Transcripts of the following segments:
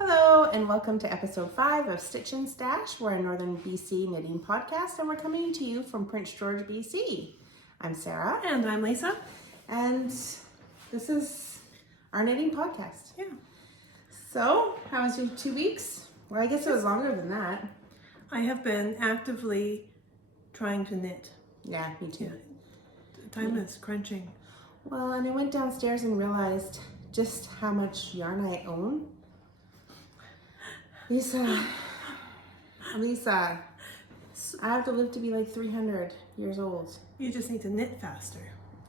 Hello and welcome to episode 5 of Stitch and Stash. We're a Northern BC knitting podcast and we're coming to you from Prince George, BC. I'm Sarah. And I'm Lisa. And this is our knitting podcast. Yeah. So, how was your 2 weeks? Well, I guess it was longer than that. I have been actively trying to knit. Yeah, me too. Yeah. Time is crunching. Well, and I went downstairs and realized just how much yarn I own. Lisa, I have to live to be like 300 years old. You just need to knit faster.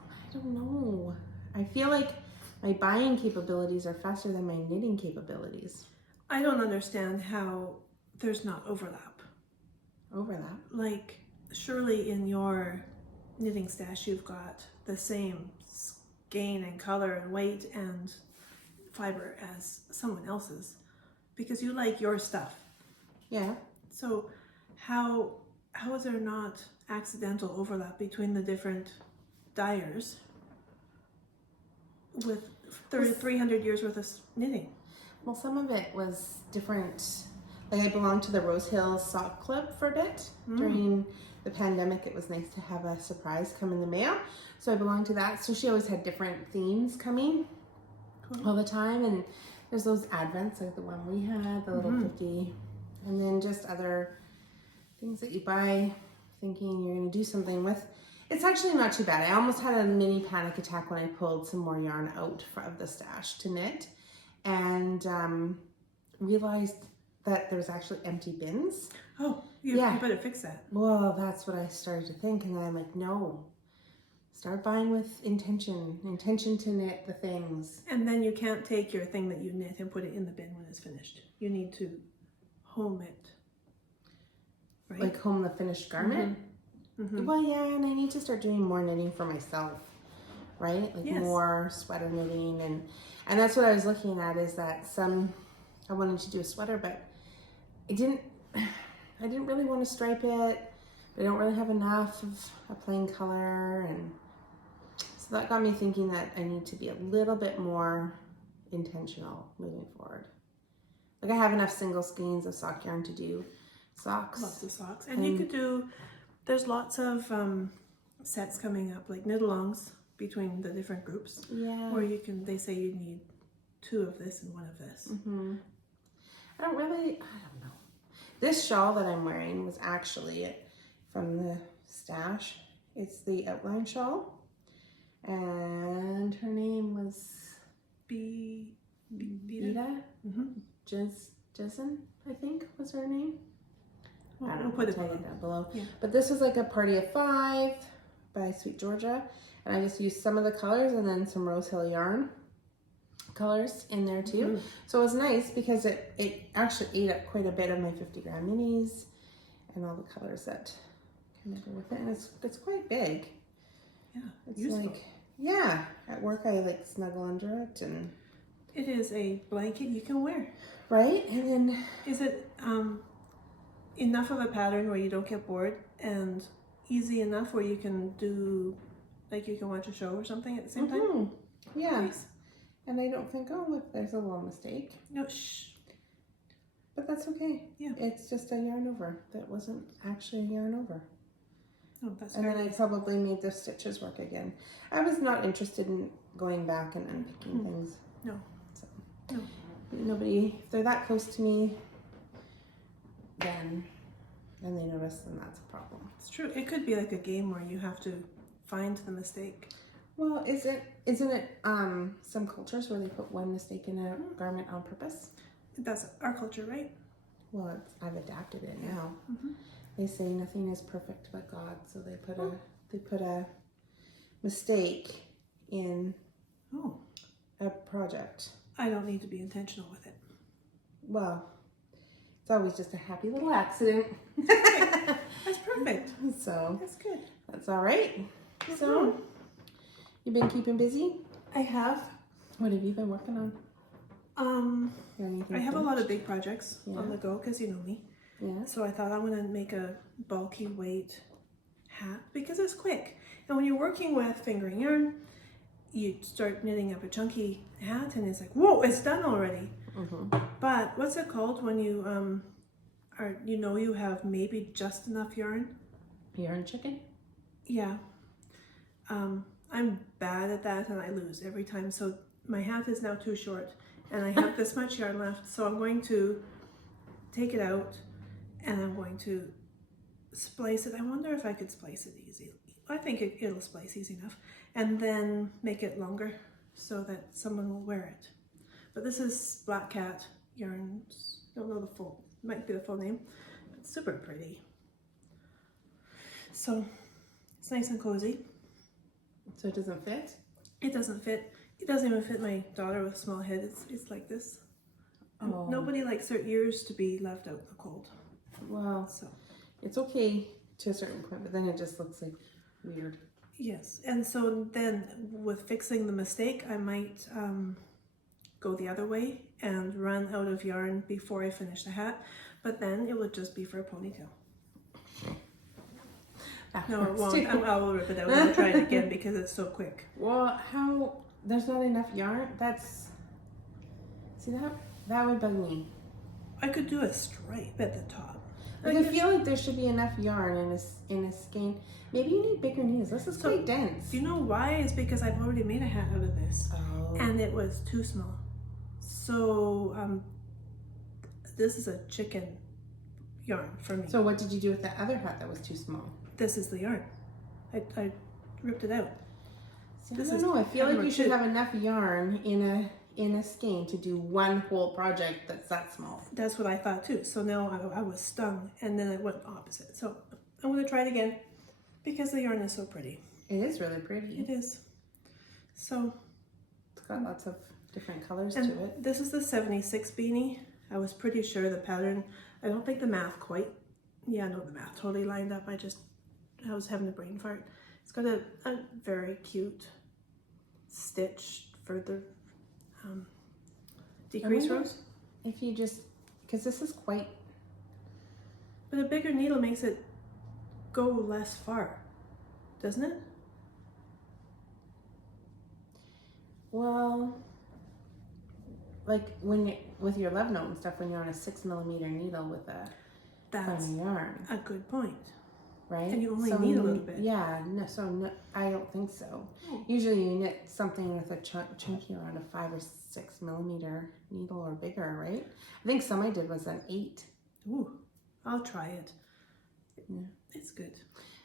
I don't know. I feel like my buying capabilities are faster than my knitting capabilities. I don't understand how there's not overlap. Overlap? Like, surely in your knitting stash you've got the same skein and color and weight and fiber as someone else's. Because you like your stuff. Yeah. So how is there not accidental overlap between the different dyers with 300 years worth of knitting? Well, some of it was different. Like I belonged to the Rose Hill Sock Club for a bit. During the pandemic, it was nice to have a surprise come in the mail. So I belonged to that. So she always had different themes coming all the time. And there's those advents, like the one we had, the little 50, and then just other things that you buy thinking you're going to do something with. It's actually not too bad. I almost had a mini panic attack when I pulled some more yarn out of the stash to knit and realized that there's actually empty bins. Oh, you better fix that. Well, that's what I started to think, and then I'm like, no. Start buying with intention to knit the things. And then you can't take your thing that you knit and put it in the bin when it's finished. You need to home it, right? Like home the finished garment? Well, yeah, and I need to start doing more knitting for myself, right? Like more sweater knitting, and that's what I was looking at is that I wanted to do a sweater, but I didn't really want to stripe it. I don't really have enough of a plain color, and so that got me thinking that I need to be a little bit more intentional moving forward. Like I have enough single skeins of sock yarn to do socks. Lots of socks. And you could do, there's lots of sets coming up, like knit-alongs between the different groups. Yeah. Or they say you need 2 of this and 1 of this. I don't know. This shawl that I'm wearing was actually from the stash. It's the outline shawl. And her name was Beta? Jason, I think was her name. We'll put it down below. Yeah. But this was like a Party of 5 by Sweet Georgia. And I just used some of the colors and then some Rose Hill yarn colors in there too. So it was nice because it actually ate up quite a bit of my 50 gram minis and all the colors that kind of go with it. And it's quite big. Yeah, it's useful. Like, yeah, at work I like snuggle under it, and it is a blanket you can wear. Right, and then is it enough of a pattern where you don't get bored and easy enough where you can do, like you can watch a show or something at the same time? Yeah. Nice. And I don't think, oh look, there's a little mistake. No, shh. But that's okay. Yeah. It's just a yarn over that wasn't actually a yarn over. Oh, that's and very then nice. I probably made the stitches work again. I was not interested in going back and unpicking things. No. So no. Nobody, if they're that close to me, then they notice, then that's a problem. It's true. It could be like a game where you have to find the mistake. Well, isn't it some cultures where they put one mistake in a garment on purpose? That's our culture, right? Well, I've adapted it now. They say nothing is perfect but God, so they put a mistake in a project. I don't need to be intentional with it. Well, it's always just a happy little accident. That's perfect. So that's good. That's all right. So you've been keeping busy? I have. What have you been working on? I have a lot of big projects on the go because you know me. Yeah. So I thought I want to make a bulky weight hat because it's quick. And when you're working with fingering yarn, you start knitting up a chunky hat and it's like, whoa, it's done already. But what's it called when you you have maybe just enough yarn? Yarn chicken? Yeah. I'm bad at that and I lose every time. So my hat is now too short and I have this much yarn left. So I'm going to take it out and I'm going to splice it. I wonder if I could splice it easy. I think it'll splice easy enough. And then make it longer so that someone will wear it. But this is Black Cat Yarns. Don't know the full, might be the full name. It's super pretty. So it's nice and cozy. So it doesn't fit? It doesn't fit. It doesn't even fit my daughter with a small head. It's like this. Oh. Nobody likes their ears to be left out in the cold. Well, So it's okay to a certain point, but then it just looks like weird. yes, and so then with fixing the mistake, I might go the other way and run out of yarn before I finish the hat, but then it would just be for a ponytail. No, it won't. I will rip it out and I'll try it again because it's so quick. Well, there's not enough yarn? See that would bug me. I could do a stripe at the top. Like, I feel like there should be enough yarn in a skein. Maybe you need bigger needles. This is quite dense. Do you know why? It's because I've already made a hat out of this. Oh. And it was too small. So this is a chicken yarn for me. So what did you do with the other hat that was too small? This is the yarn. I ripped it out. See, I don't know. I feel like you should have enough yarn in a skein to do one whole project that's that small. That's what I thought too. So now I was stung and then I went opposite. So I'm going to try it again because the yarn is so pretty. It is really pretty. It is. So it's got lots of different colors and to it. This is the 76 beanie. I was pretty sure the pattern, I don't think the math quite, yeah, no, the math totally lined up. I was having a brain fart. It's got a very cute stitch for the decrease rows. If you just, because this is quite... But a bigger needle makes it go less far, doesn't it? Well, like with your love note and stuff, when you're on a 6mm needle with a fine yarn. A good point. Right? And you only need a little bit. Yeah, no, I don't think so. Oh. Usually you knit something with a chunky around a 5 or 6mm needle or bigger, right? I think some I did was an 8. Ooh, I'll try it. Yeah. It's good.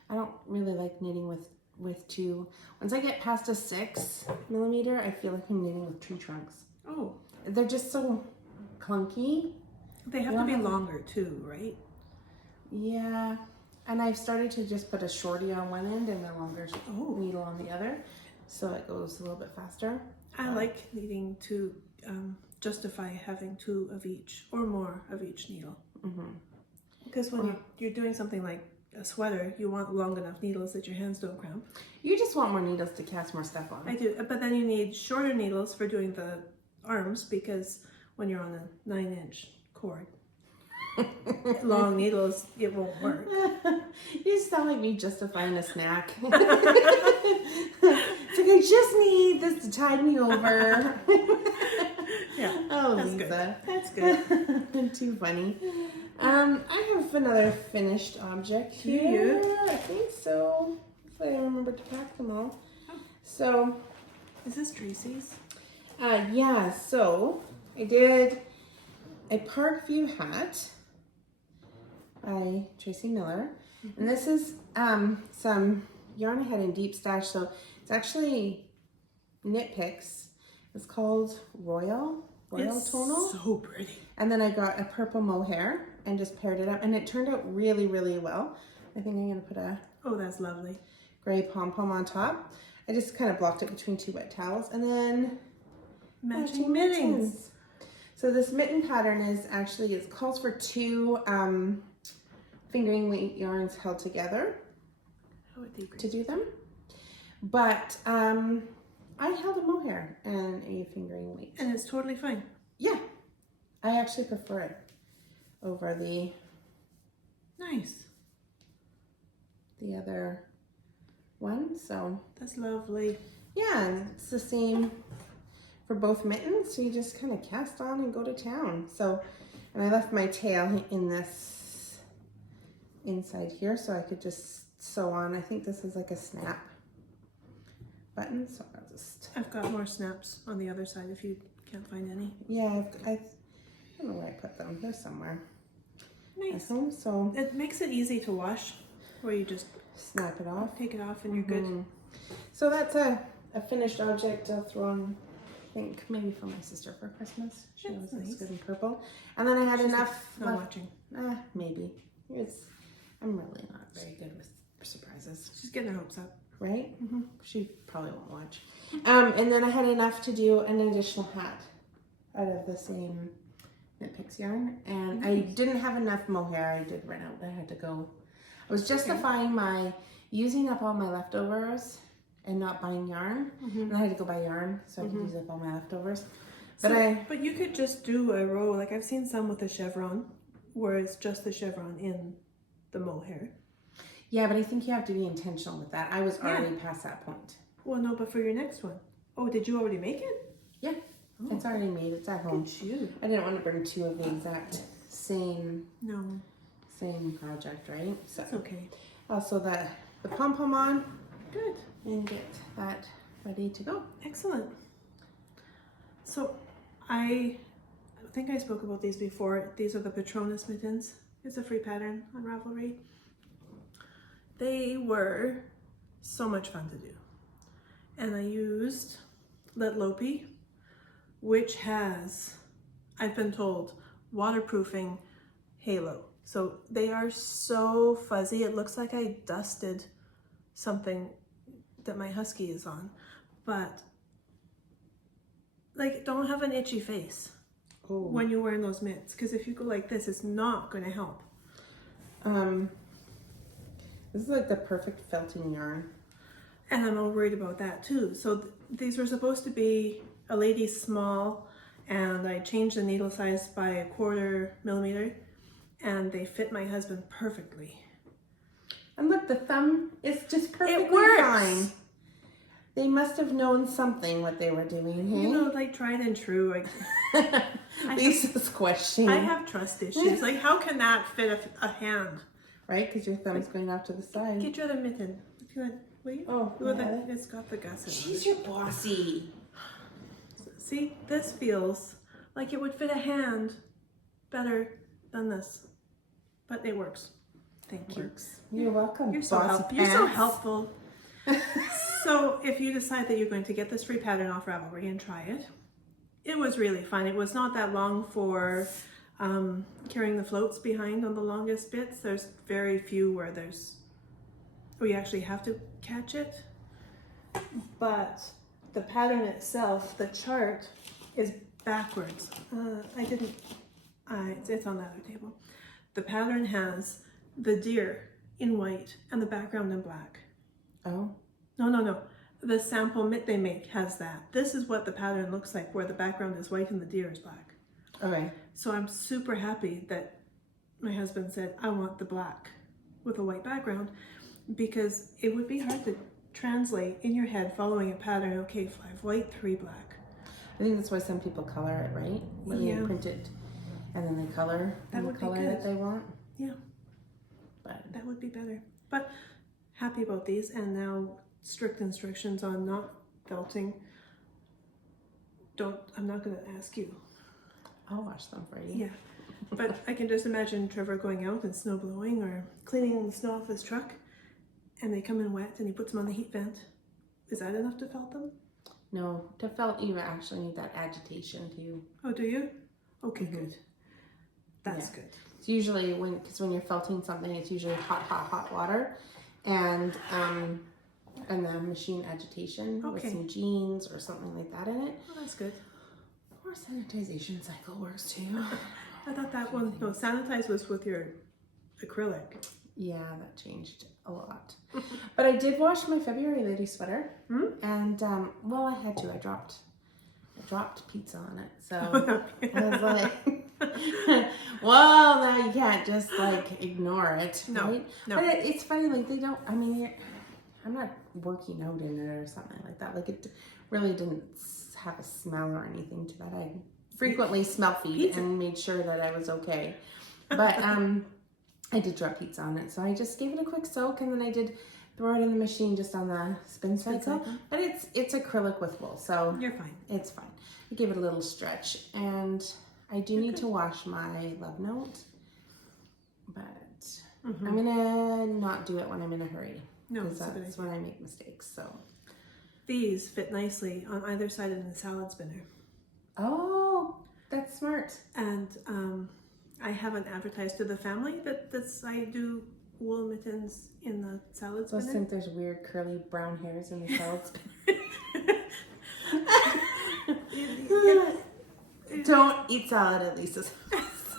I don't really like knitting with two. Once I get past a 6mm, I feel like I'm knitting with tree trunks. Oh. They're just so clunky. They have to be longer too, right? Yeah. And I've started to just put a shorty on one end and a longer needle on the other, so it goes a little bit faster. I like needing to justify having 2 of each or more of each needle. Mm-hmm. Because when you're doing something like a sweater, you want long enough needles that your hands don't cramp. You just want more needles to cast more stuff on. I do, but then you need shorter needles for doing the arms because when you're on a 9-inch cord, long needles, it won't work. You sound like me justifying a snack. It's like, I just need this to tide me over. Yeah. Oh, that's Lisa. Good. That's good. Too funny. I have another finished object here. Do you? I think so. Hopefully I remember to pack them all. Oh. So. Is this Tracy's? Yeah, so I did a Parkview hat by Tracy Miller. Mm-hmm. And this is some yarn I had in deep stash. So it's actually knitpicks. It's called Royal Tonal. So pretty. And then I got a purple mohair and just paired it up, and it turned out really, really well. I think I'm gonna put a that's lovely gray pom-pom on top. I just kind of blocked it between 2 wet towels, and then matching mittens. So this mitten pattern is actually, it calls for 2 fingering weight yarns held together to do them. But I held a mohair and a fingering weight. And it's totally fine. Yeah. I actually prefer it over the other one. So that's lovely. yeah, and it's the same for both mittens. So you just kind of cast on and go to town. So, and I left my tail in this inside here so I could just sew on. I think this is like a snap button, so I'll just... I've got more snaps on the other side if you can't find any. Yeah, I don't know where I put them. They're somewhere. Nice. At home, so... It makes it easy to wash, where you just snap it off. take it off and you're good. So that's a finished object I'll throw on, I think, maybe for my sister for Christmas. She That's always looks nice. good in purple. And then I had enough Not left. watching. Maybe. I'm really not very good with surprises. She's getting her hopes up. Right? Mm-hmm. She probably won't watch. And then I had enough to do an additional hat out of the same knitpicks yarn. And I didn't have enough mohair. I did run out. I had to go. I was justifying my using up all my leftovers and not buying yarn. And I had to go buy yarn so I could use up all my leftovers. But you could just do a row. Like I've seen some with a chevron, where it's just the chevron in the mohair. Yeah, but I think you have to be intentional with that. I was already past that point. Well, no, but for your next one. Oh, did you already make it? Yeah, it's already made. It's at home. Good you. I didn't want to bring two of the exact same project, right? So That's okay. Also the pom-pom on. Good. And get that ready to go. Excellent. So I think I spoke about these before. These are the Patronus mittens. It's a free pattern on Ravelry. They were so much fun to do. And I used Lheidli, which has, I've been told, waterproofing halo. So they are so fuzzy. It looks like I dusted something that my husky is on, but like don't have an itchy face when you're wearing those mitts, because if you go like this, it's not going to help. This is like the perfect felting yarn. And I'm all worried about that too. So these were supposed to be a lady small, and I changed the needle size by 1/4 millimeter, and they fit my husband perfectly. And look, the thumb is just perfectly It works. fine. They must have known something what they were doing, hey? You know, like tried and true. Lisa's questioning. I have trust issues. Like, how can that fit a hand? Right, because your thumb's going off to the side. Get your other mitten. Will you? Oh, yeah. It's got the gusset. She's your bossy. See, this feels like it would fit a hand better than this, but it works. Thank you. You're welcome. You're so helpful. So if you decide that you're going to get this free pattern off Ravelry and try it, it was really fun. It was not that long for carrying the floats behind on the longest bits. There's very few where you actually have to catch it. But the pattern itself, the chart, is backwards. It's on the other table. The pattern has the deer in white and the background in black. Oh. No. The sample mitt they make has that. This is what the pattern looks like, where the background is white and the deer is black. Okay. So I'm super happy that my husband said, I want the black with a white background, because it would be hard to translate in your head following a pattern. Okay, 5 white, 3 black. I think that's why some people color it, right? When you print it and then they color the color that they want. Yeah. But that would be better. But happy about these, and now strict instructions on not felting. I'm not going to ask you. I'll wash them for you. Yeah. But I can just imagine Trevor going out and snow blowing or cleaning the snow off his truck, and they come in wet and he puts them on the heat vent. Is that enough to felt them? No, to felt you actually need that agitation too. Oh, do you? Okay, good. That's good. It's usually when you're felting something, it's usually hot water, and the machine agitation with some jeans or something like that in it. Oh, that's good. Or sanitization cycle works too. I thought that one, no, sanitize was with your acrylic. Yeah, that changed a lot. But I did wash my February lady sweater, and well, I had to. I dropped pizza on it, so I was like, well, now you can't just like ignore it, right? No. But it's funny, like they don't. I mean, I'm not working out in it or something like that. Like it really didn't have a smell or anything to that. I frequently smell feed and made sure that I was okay. But I did drop pizza on it, so I just gave it a quick soak, and then I did throw it in the machine just on the spin cycle. But it's acrylic with wool, so you're fine. It's fine. I gave it a little stretch, and I do need to wash my love note, but I'm gonna not do it when I'm in a hurry. No, because that's when I make mistakes. So these fit nicely on either side of the salad spinner. Oh, that's smart. And I haven't advertised to the family that I do wool mittens in the salad spinner. So I think there's weird curly brown hairs in the salad spinner. Don't eat salad at Lisa's house.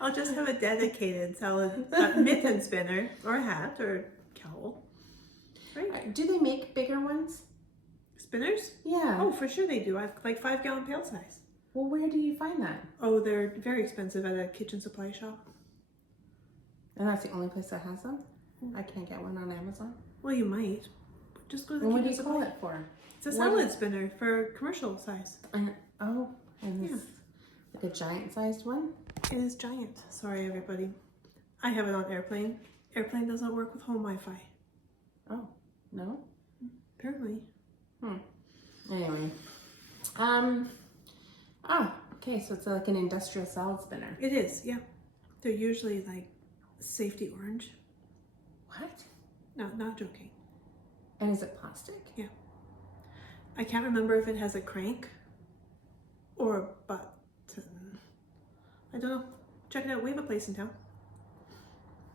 I'll just have a dedicated salad mitten spinner or hat or cowl. Right? Do they make bigger ones? Spinners? Yeah. Oh, for sure they do. I have like 5-gallon pail size. Well, where do you find that? Oh, they're very expensive at a kitchen supply shop. And that's the only place that has them? I can't get one on Amazon? Well, you might. Just go to the What do kitchen you call it for? It's a salad spinner for commercial size. And this like a giant sized one? It is giant. Sorry, everybody. I have it on airplane. Airplane doesn't work with home Wi-Fi. Oh, no? Apparently. Anyway. Okay, so it's like an industrial salad spinner. It is, yeah. They're usually like safety orange. What? No, not joking. And is it plastic? Yeah. I can't remember if it has a crank or a button. I don't know. Check it out. We have a place in town.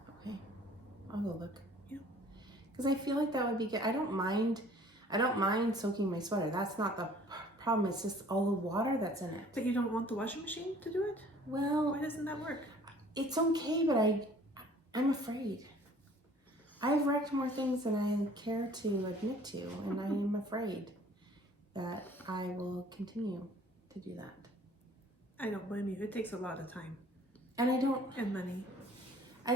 Okay. I'll go look. Yeah. Because I feel like that would be good. I don't mind soaking my sweater. That's not the problem. It's just all the water that's in it. But you don't want the washing machine to do it? Well, Why doesn't that work? It's okay, but I'm afraid. I've wrecked more things than I care to admit to, and I am afraid that I will continue to do that. I don't blame you. It takes a lot of time. And I don't... And money. I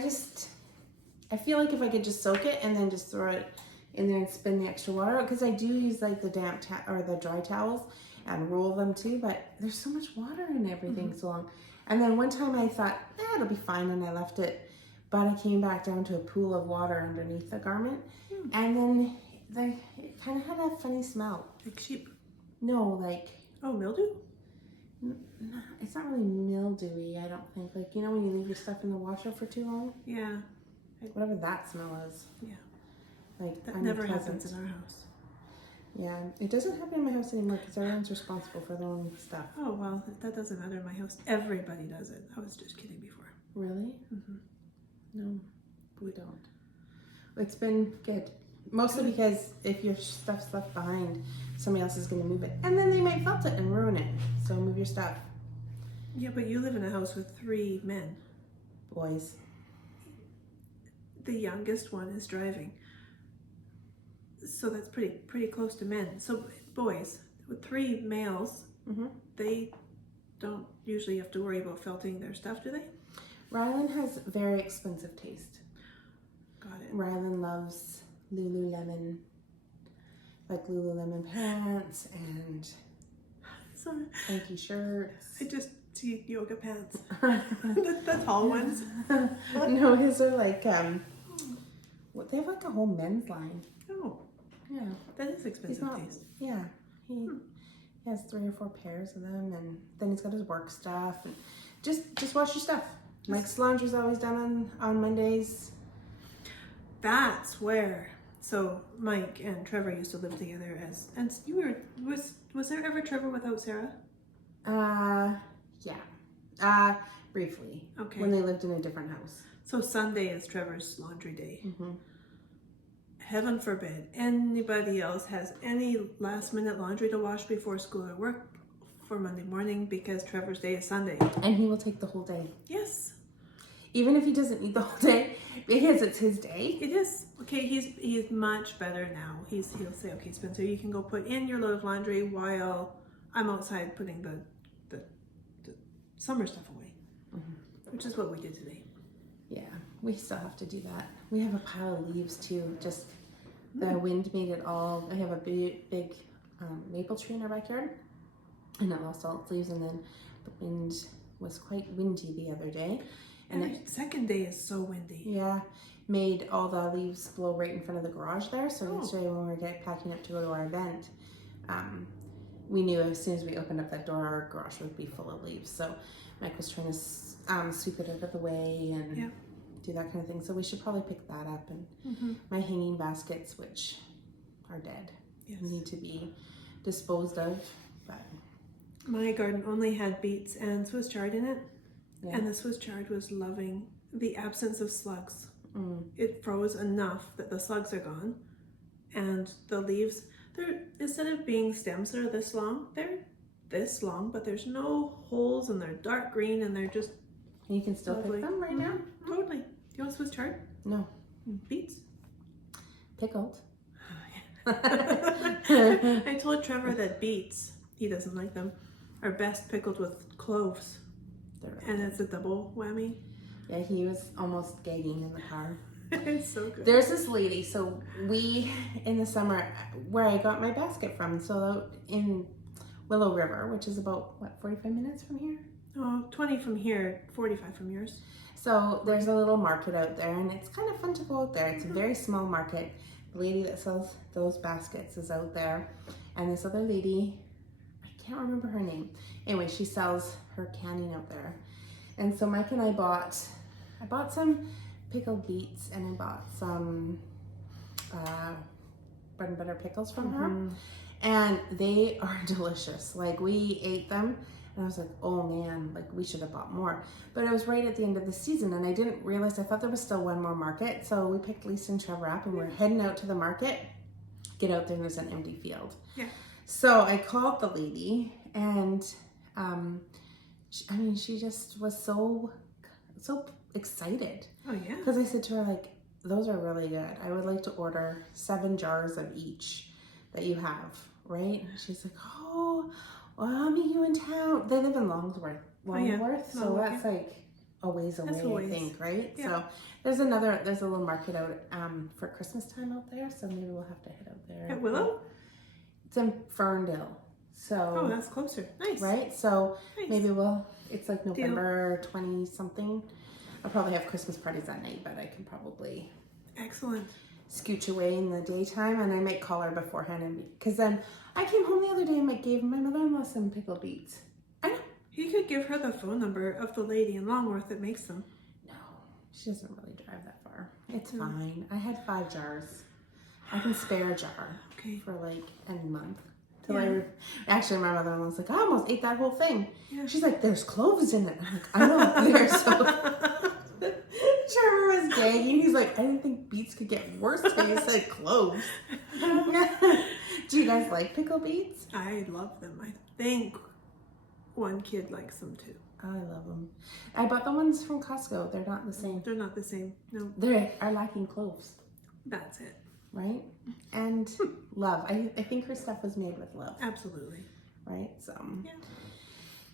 feel like if I could just soak it and then just throw it in there and spin the extra water out, because I do use like the or the dry towels and roll them too, but there's so much water in everything so long. And then one time I thought, it'll be fine, and I left it, but I came back down to a pool of water underneath the garment, and then it kind of had a funny smell. Like sheep? No, like... Oh, mildew? It's not really mildewy, I don't think. Like, you know when you leave your stuff in the washer for too long? Yeah. Whatever that smell is. Yeah. Like, that never happens in our house. Yeah, it doesn't happen in my house anymore because everyone's responsible for their own stuff. Oh, well, that doesn't matter in my house. Everybody does it. I was just kidding before. Really? No, we don't. It's been good. Mostly because if your stuff's left behind, somebody else is going to move it. And then they might felt it and ruin it. So move your stuff. Yeah, but you live in a house with 3 men. Boys. The youngest one is driving. So that's pretty close to men. So boys, with 3 males, they don't usually have to worry about felting their stuff, do they? Rylan has very expensive taste. Got it. Rylan loves Lululemon, like Lululemon pants and funky shirts. I just see yoga pants. the tall ones. No, his are like they have like a whole men's line. Oh. Yeah. That is expensive taste. Yeah. He has 3 or 4 pairs of them, and then he's got his work stuff. And just wash your stuff. Mike's laundry's always done on Mondays. That's where. So Mike and Trevor used to live together and you were, was there ever Trevor without Sarah? Yeah. Briefly. Okay. When they lived in a different house. So Sunday is Trevor's laundry day. Heaven forbid anybody else has any last minute laundry to wash before school or work for Monday morning, because Trevor's day is Sunday. And he will take the whole day. Yes. Even if he doesn't need the whole day, because it's his day. It is. Okay, he's much better now. He'll say, okay, Spencer, you can go put in your load of laundry while I'm outside putting the summer stuff away. Which is what we did today. Yeah, we still have to do that. We have a pile of leaves too. Just the wind made it all. I have a big maple tree in our backyard, and it lost all its leaves, and then the wind was quite windy the other day. And the second day is so windy. Yeah, made all the leaves blow right in front of the garage there. So yesterday when we were packing up to go to our event, we knew as soon as we opened up that door, our garage would be full of leaves. So Mike was trying to sweep it out of the way and do that kind of thing. So we should probably pick that up. And my hanging baskets, which are dead, need to be disposed of. But my garden only had beets and Swiss chard in it. Yeah. And the Swiss chard was loving the absence of slugs. It froze enough that the slugs are gone. And the leaves, they're, instead of being stems that are this long, they're this long, but there's no holes and they're dark green and they're just you can still pick them right now? Totally. Do you want Swiss chard? No. Beets? Pickled. I told Trevor that beets, he doesn't like them, are best pickled with cloves. And it's a double whammy. Yeah, he was almost gagging in the car. It's so good. There's this lady, so we, in the summer, where I got my basket from, so in Willow River, which is about, 45 minutes from here? Oh, 20 from here, 45 from yours. So there's a little market out there, and it's kind of fun to go out there. It's a very small market. The lady that sells those baskets is out there, and this other lady, I can't remember her name. Anyway, she sells her canning out there. And so Mike and I bought some pickled beets, and I bought some bread and butter pickles from her. And they are delicious. Like, we ate them, and I was like, oh man, like we should have bought more. But it was right at the end of the season, and I didn't realize, I thought there was still one more market. So we picked Lisa and Trevor up, and we're heading out to the market. Get out there, and there's an empty field. Yeah. So I called the lady, and she just was so excited. Oh yeah. Because I said to her, like, those are really good. I would like to order 7 jars of each that you have, right? And she's like, oh, well, I'll meet you in town. They live in Longworth, so that's like a ways away, I think, right? Yeah. So there's a little market out for Christmas time out there, so maybe we'll have to head out there. At Willow? It's in Ferndale. So that's closer. Nice. Right? So maybe it's like November 20 something. I'll probably have Christmas parties that night, but I can probably scooch away in the daytime, and I might call her beforehand, because then I came home the other day and I gave my mother-in-law some pickled beets. I know. You could give her the phone number of the lady in Longworth that makes them. No, she doesn't really drive that far. It's fine. I had 5 jars. I can spare a jar for like a month. Actually, my mother-in-law was like, I almost ate that whole thing. Yeah. She's like, there's cloves in it. I'm like, I know. They're so... Trevor was gagging. He's like, I didn't think beets could get worse when you said cloves. Do you guys like pickled beets? I love them. I think one kid likes them too. I love them. I bought the ones from Costco. They're not the same. They're not the same. No. They are lacking cloves. That's it. Right? And love. I think her stuff was made with love. Absolutely. Right? So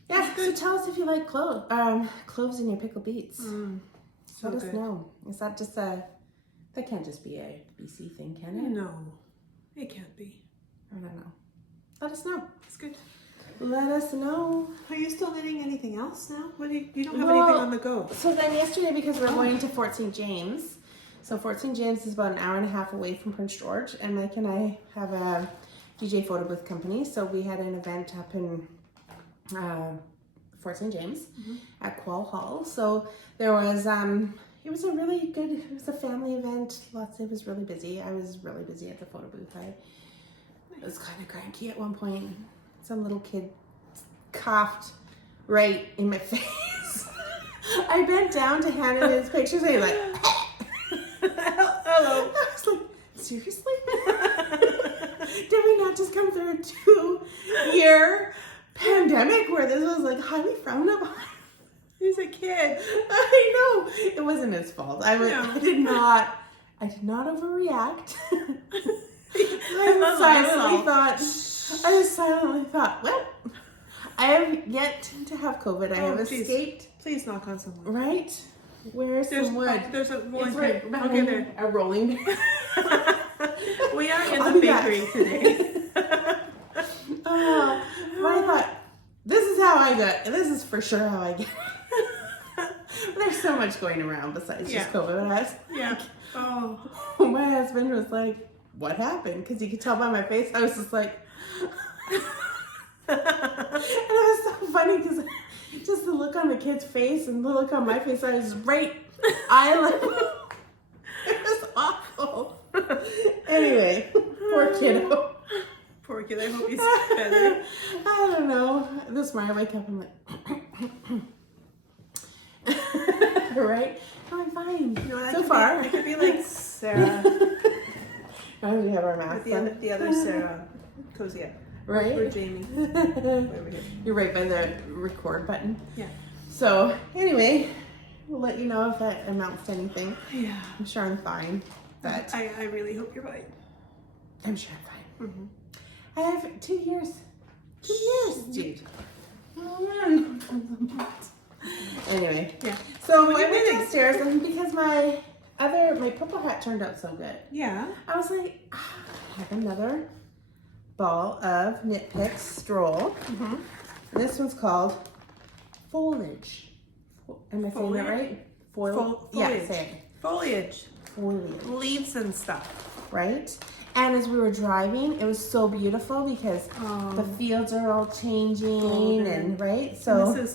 yeah. So tell us if you like cloves in your pickled beets. Let us know. Is that just that can't just be a BC thing, can it? No, it can't be. I don't know. Let us know. It's good. Let us know. Are you still knitting anything else now? What you don't have anything on the go? So then yesterday, because we're going to Fort St. James, so Fort St. James is about an hour and a half away from Prince George, and Mike and I have a DJ photo booth company, so we had an event up in Fort St. James at Quall Hall. So there was it was a really good, it was a family event. It was really busy. I was really busy at the photo booth. I was kind of cranky at one point. Some little kid coughed right in my face. I bent down to hand him his pictures, and he was like, hello. I was like, seriously? Did we not just come through a 2-year pandemic where this was like highly frowned upon? He's a kid. I know. It wasn't his fault. I did not overreact. I silently thought, well, I have yet to have COVID. I have escaped. Please knock on some wood. Right? Where's some wood? There's a one right behind there. A rolling. We are in the bakery today. But I thought, this is how I got, and this is for sure how I get it. There's so much going around besides just COVID with us. Yeah. Oh. My husband was like, what happened? Because you could tell by my face, I was just like, and it was so funny because just the look on the kid's face and the look on my face, I was right eye level. It was awful. Anyway, poor kiddo. Poor kid, I hope he's better. I don't know. This morning I wake up and like, right? No, I'm fine. You know, so far. I could be like Sarah. Now we have our mask on. The other Sarah. Cozy up. Right? Or Jamie. Over here. You're right by the record button. Yeah. So, anyway, we'll let you know if that amounts to anything. Yeah. I'm sure I'm fine. But I really hope you're fine. I'm sure I'm fine. Mm-hmm. I have 2 years. 2 years, dude. Oh, man. Anyway. Yeah. So I went downstairs and because my purple hat turned out so good. Yeah. I was like, I have another ball of knitpicks stroll. Mm-hmm. This one's called foliage. Am I saying that right? Foliage. Yeah, say it. Foliage. Foliage. Leaves and stuff. Right? And as we were driving, it was so beautiful because the fields are all changing golden. And right? So and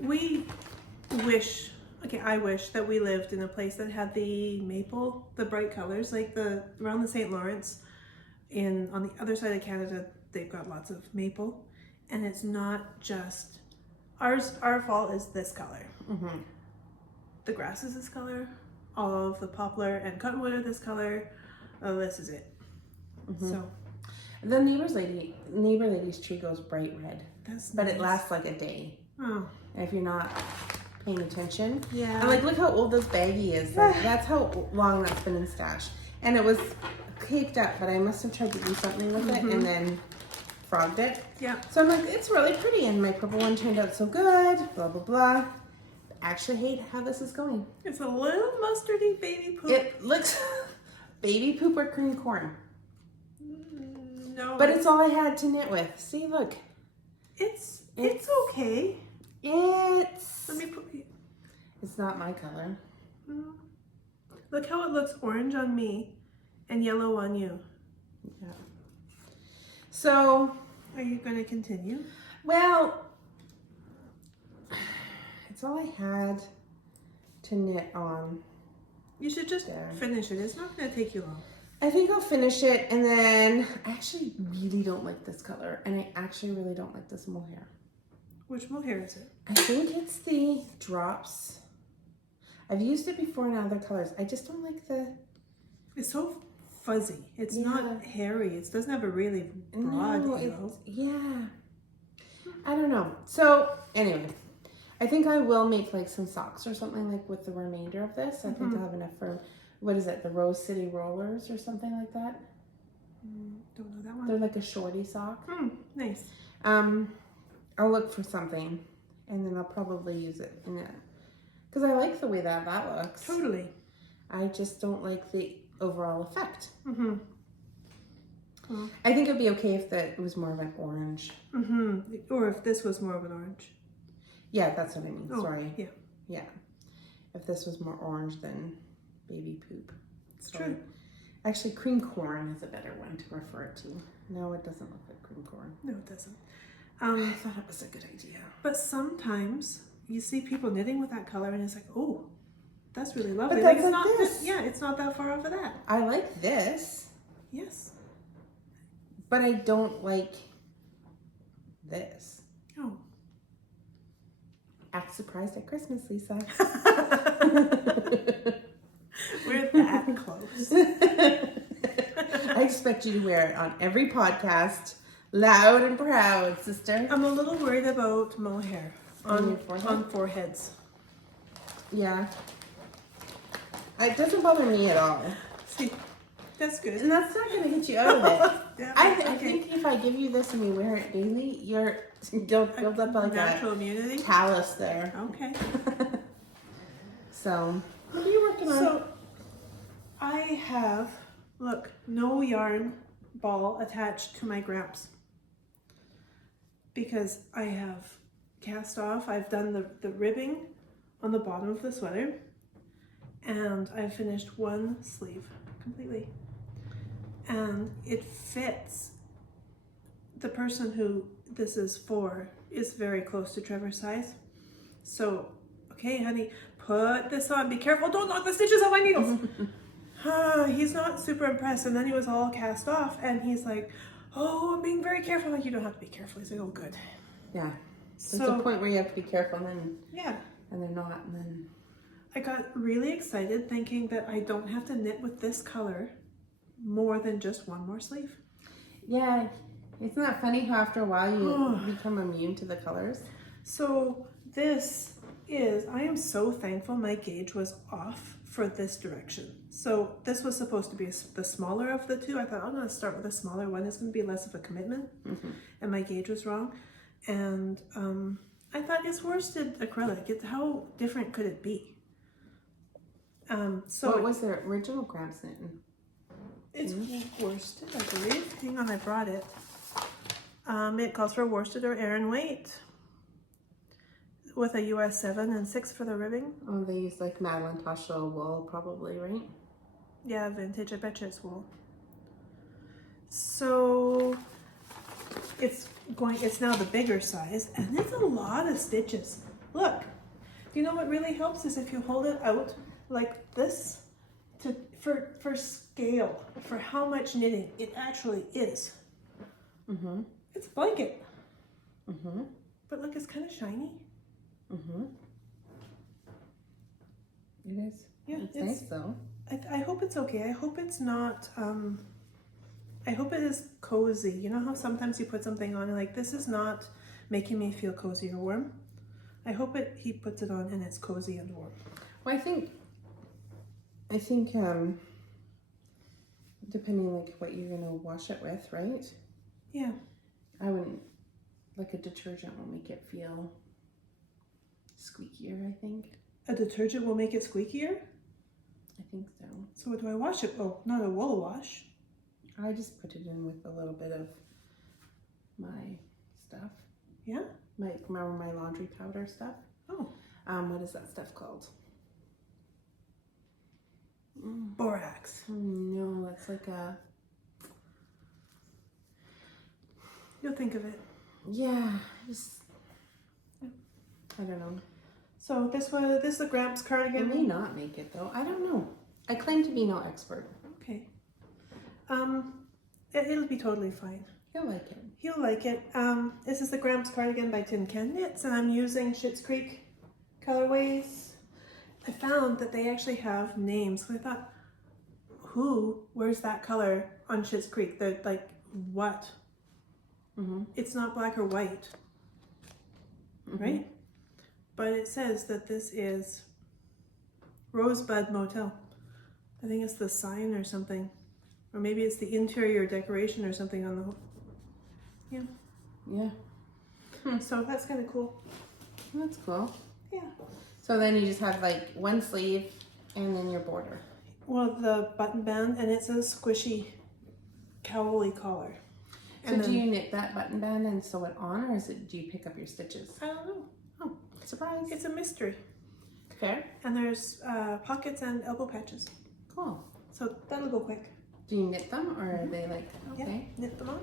we wish, I wish that we lived in a place that had the maple, the bright colors, like around the St. Lawrence. On the other side of Canada, they've got lots of maple. And it's not just, our fall is this color. mm-hmm. The grass is this color. All of the poplar and cottonwood are this color. Oh, this is it. Mm-hmm. So the neighbor lady's tree goes bright red. But nice. it lasts like a day. Oh. If you're not paying attention. Yeah. And like, look how old this baggie is. Like, that's how long that's been in stash. And it was caked up, but I must have tried to do something with it and then frogged it. Yeah. So I'm like, it's really pretty. And my purple one turned out so good, blah, blah, blah. Actually hate how this is going. It's a little mustardy baby poop. It looks baby poop or cream corn. No. But it's all I had to knit with. See, look. It's okay. Let me put. It's not my color. Look how it looks orange on me and yellow on you. Yeah. So, are you going to continue? Well, it's all I had to knit on. You should just finish it. It's not going to take you long. I think I'll finish it, and then I actually really don't like this color, and I actually really don't like this mohair. Which mohair is it? I think it's the drops. I've used it before in other colors. I just don't like the... It's so fuzzy. It's not hairy. It doesn't have a really broad yellow. Yeah. I don't know. So, anyway, I think I will make like some socks or something like with the remainder of this. I think I'll have enough for... What is it? The Rose City Rollers or something like that? Don't know that one. They're like a shorty sock. Nice. I'll look for something and then I'll probably use it in it. Because I like the way that looks. Totally. I just don't like the overall effect. Well, I think it'd be okay if it was more of an orange. Or if this was more of an orange. Yeah, that's what I mean. Oh, Sorry. Yeah. Yeah. If this was more orange than baby poop. It's true. Actually, cream corn is a better one to refer it to. No, it doesn't look like cream corn. No, it doesn't. I thought it was a good idea. But sometimes you see people knitting with that color and it's like, oh, that's really lovely. But that's it's like not this. Yeah, it's not that far off of that. I like this. Yes. But I don't like this. Oh. Act surprised at Christmas, Lisa. We're that close. I expect you to wear it on every podcast, loud and proud, sister. I'm a little worried about mohair On your forehead? on foreheads. Yeah. It doesn't bother me at all. See, that's good. And that's not going to get you out of it. Yeah, I okay. think if I give you this and you wear it daily, you'll build up like natural a immunity. callus there. Okay. So, what are you working on? So, I have, look, no yarn ball attached to my gramps. because I have cast off. I've done the ribbing on the bottom of the sweater, and I've finished one sleeve completely, and it fits. The person who this is for is very close to Trevor's size. So, okay, honey, put this on. Be careful, don't knock the stitches on my needles. He's not super impressed, and then he was all cast off, and he's like, oh, I'm being very careful. I'm like, you don't have to be careful. He's like, oh, good. Yeah. So, there's a point where you have to be careful, and then yeah. And they're not, and then I got really excited thinking that I don't have to knit with this color more than just one more sleeve. yeah, isn't that funny how after a while you become immune to the colors? So this is, I am so thankful my gauge was off for this direction. So this was supposed to be the smaller of the two. I thought I'm going to start with a smaller one. It's going to be less of a commitment. And my gauge was wrong. And I thought it's worsted acrylic. How different could it be? So what was the original Gramps knitting? It's worsted, I believe. Hang on, I brought it. It calls for worsted or Aran weight with a US 7 and 6 for the ribbing. Oh, they use like Madeline Tasha wool probably, right? Yeah, vintage. I bet you it's wool. So it's now the bigger size, and it's a lot of stitches. Look, you know what really helps is if you hold it out like this for scale, for how much knitting it actually is. It's a blanket. But look, it's kind of shiny. It is. Yeah, it's nice though. I hope it's okay. I hope it's not. I hope it is cozy. You know how sometimes you put something on and like, this is not making me feel cozy or warm. I hope he puts it on and it's cozy and warm. Well, I think depending like what you're gonna wash it with, right? Yeah. I wouldn't, like a detergent will make it feel squeakier, I think. A detergent will make it squeakier? I think so. So what do I wash it? Oh, not a wool wash. I just put it in with a little bit of my stuff. Yeah? Remember my laundry powder stuff? Oh. What is that stuff called? Borax. No, it's like a... You'll think of it. Yeah, I don't know. So this is the Gramps cardigan. It may not make it though. I don't know. I claim to be no expert. Okay. It'll be totally fine. He'll like it. He'll like it. This is the Gramps cardigan by Tin Can Knits, and I'm using Schitt's Creek colorways. I found that they actually have names. So I thought, who wears that color on Schitt's Creek? They're like, what? It's not black or white, right? But it says that this is Rosebud Motel. I think it's the sign or something. Or maybe it's the interior decoration or something on the... Yeah. So that's kind of cool. That's cool. Yeah. So then you just have like one sleeve and then your border. Well, the button band, and it's a squishy cowly collar. So do you knit that button band and sew it on, or do you pick up your stitches? I don't know. Oh, surprise. It's a mystery. Fair. And there's pockets and elbow patches. Cool. So that'll go quick. Do you knit them, or are they like, okay? Yeah, knit them on.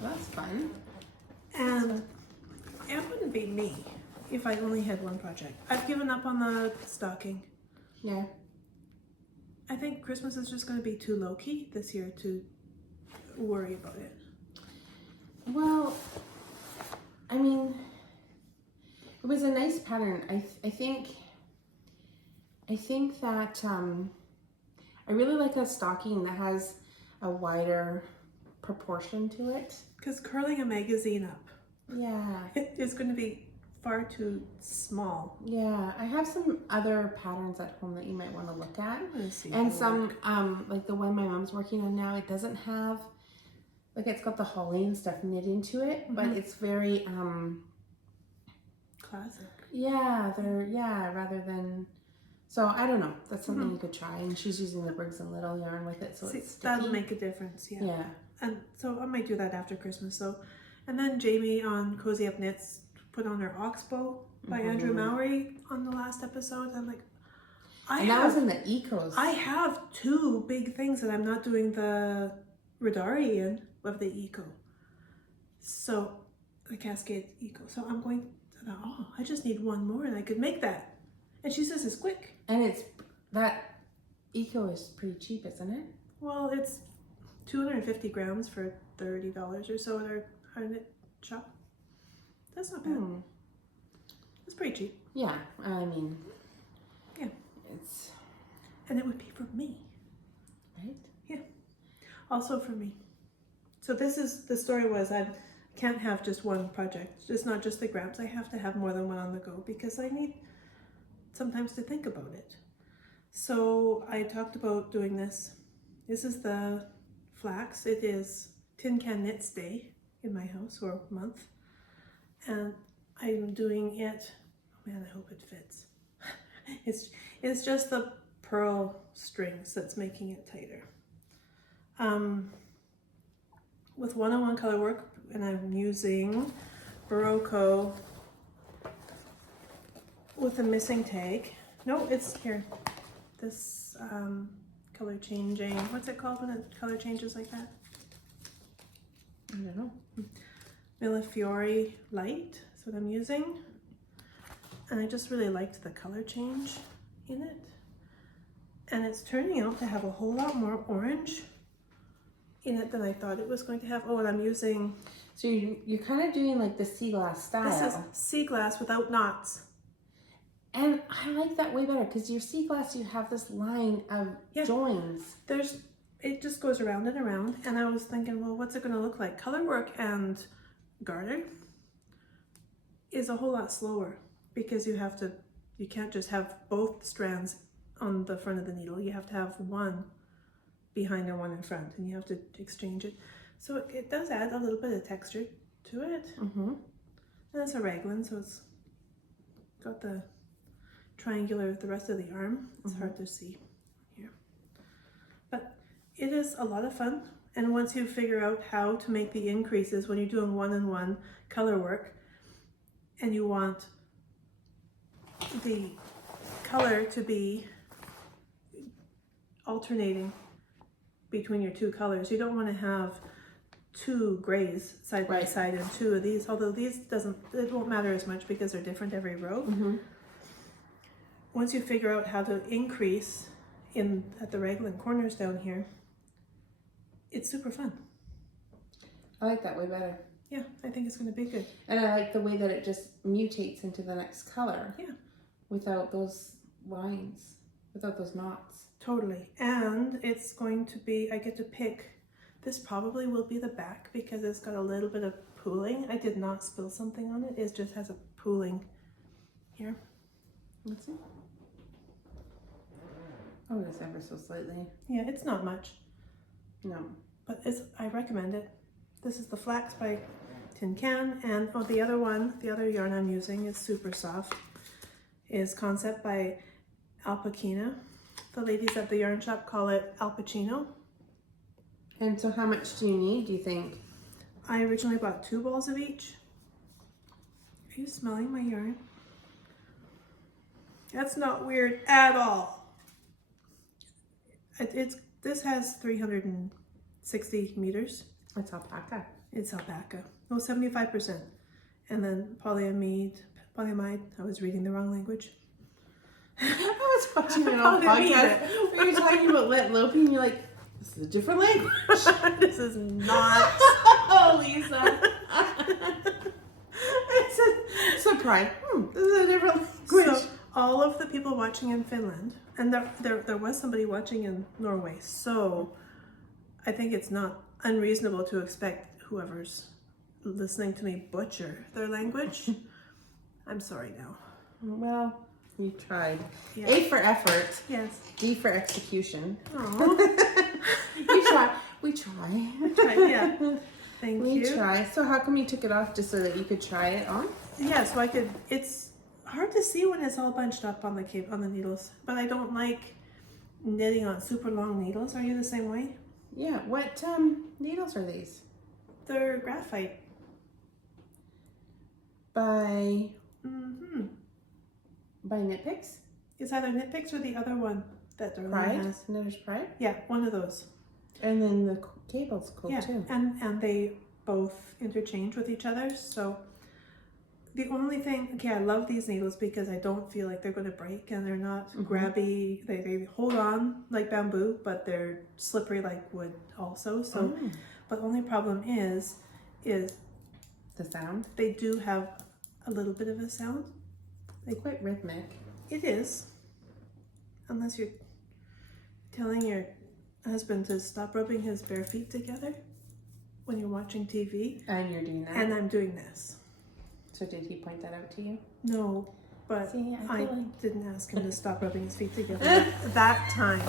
Well, that's fun. And it wouldn't be me if I only had one project. I've given up on the stocking. Yeah. I think Christmas is just going to be too low-key this year to worry about it. Well, I mean, it was a nice pattern. I think that I really like a stocking that has a wider proportion to it. Because curling a magazine up, yeah, it's going to be far too small. Yeah, I have some other patterns at home that you might want to look at. See and some like the one my mom's working on now, it doesn't have, like, it's got the holly and stuff knit into it, but it's very classic. Yeah, rather than, so I don't know, that's something you could try. And she's using the Briggs and Little yarn with it, so it's sticky. That'll make a difference. Yeah. Yeah. And so I might do that after Christmas. So, And then Jamie on Cozy Up Knits put on her Oxbow by Andrew Mowry on the last episode. I'm like, that was in the Ecos. I have 2 big things that I'm not doing the Radari in of the Eco. So, the Cascade Eco. So I'm going to I just need 1 more and I could make that. And she says it's quick. And that Eco is pretty cheap, isn't it? Well, it's 250 grams for $30 or so at our knit shop. That's not bad. It's pretty cheap. Yeah, I mean, yeah, and it would be for me, right? Yeah, also for me. So the story was I can't have just one project. It's not just the grabs. I have to have more than one on the go because I need sometimes to think about it. So I talked about doing this. This is the flax. It is Tin Can Knits Day in my house, or month. And I'm doing it, oh man, I hope it fits. It's just the pearl strings that's making it tighter. With 101 Colorwork, and I'm using Barocco with a missing tag. No, it's here. This color changing, what's it called when it color changes like that? I don't know. Millefiori Light is what I'm using. And I just really liked the color change in it. And it's turning out to have a whole lot more orange in it than I thought it was going to have. Oh, and I'm using... So you're kind of doing like the sea glass style. This is sea glass without knots. And I like that way better because your sea glass, you have this line of joins. It just goes around and around. And I was thinking, well, what's it going to look like? Colorwork and garter is a whole lot slower because you can't just have both strands on the front of the needle. You have to have one behind and one in front, and you have to exchange it. So it does add a little bit of texture to it. And it's a raglan, so it's got the triangular, the rest of the arm. It's hard to see here. But it is a lot of fun. And once you figure out how to make the increases when you're doing 1-on-1 color work, and you want the color to be alternating between your 2 colors, you don't want to have 2 grays side by side and 2 of these, although it won't matter as much because they're different every row. Once you figure out how to increase at the raglan corners down here, it's super fun. I like that way better. Yeah, I think it's going to be good. And I like the way that it just mutates into the next color. Yeah. Without those lines, without those knots. Totally. And it's going to be, I get to pick, this probably will be the back because it's got a little bit of pooling. I did not spill something on it. It just has a pooling here. Let's see. Oh, it's ever so slightly. Yeah, it's not much. No. But I recommend it. This is the flax by Tin Can, and the other yarn I'm using is super soft. Is Concept by Alpacina. The ladies at the yarn shop call it Alpacino. And so how much do you need, do you think? I originally bought 2 balls of each. Are you smelling my yarn? That's not weird at all. This has 360 meters. It's alpaca. It's alpaca. No, 75%. And then polyamide, I was reading the wrong language. I was watching an old podcast where you're talking about Lheidli, and you're like, this is a different language. This is not. Oh, Lisa. It's a surprise. This is a different language. So all of the people watching in Finland, and there was somebody watching in Norway, so I think it's not unreasonable to expect whoever's listening to me butcher their language. I'm sorry now. Well, you tried. Yeah. A for effort. Yes. D for execution. Oh. We try. We try. Yeah. Thank you. We try. So how come you took it off just so that you could try it on? Yeah, so I could. It's hard to see when it's all bunched up on the needles, but I don't like knitting on super long needles. Are you the same way? Yeah. What needles are these? They're graphite. by knitpicks. It's either knitpicks or the other one that Darlene Pride? has. Knitter's Pride? Yeah, one of those. And then the cable's cool too. And they both interchange with each other. So the only thing, okay, I love these needles because I don't feel like they're going to break, and they're not grabby. They hold on like bamboo, but they're slippery like wood also. So, but only problem is the sound. They do have a little bit of a sound. It's quite rhythmic. It is, unless you're telling your husband to stop rubbing his bare feet together when you're watching TV. And you're doing that. And I'm doing this. So did he point that out to you? No, but see, I didn't ask him to stop rubbing his feet together at that time.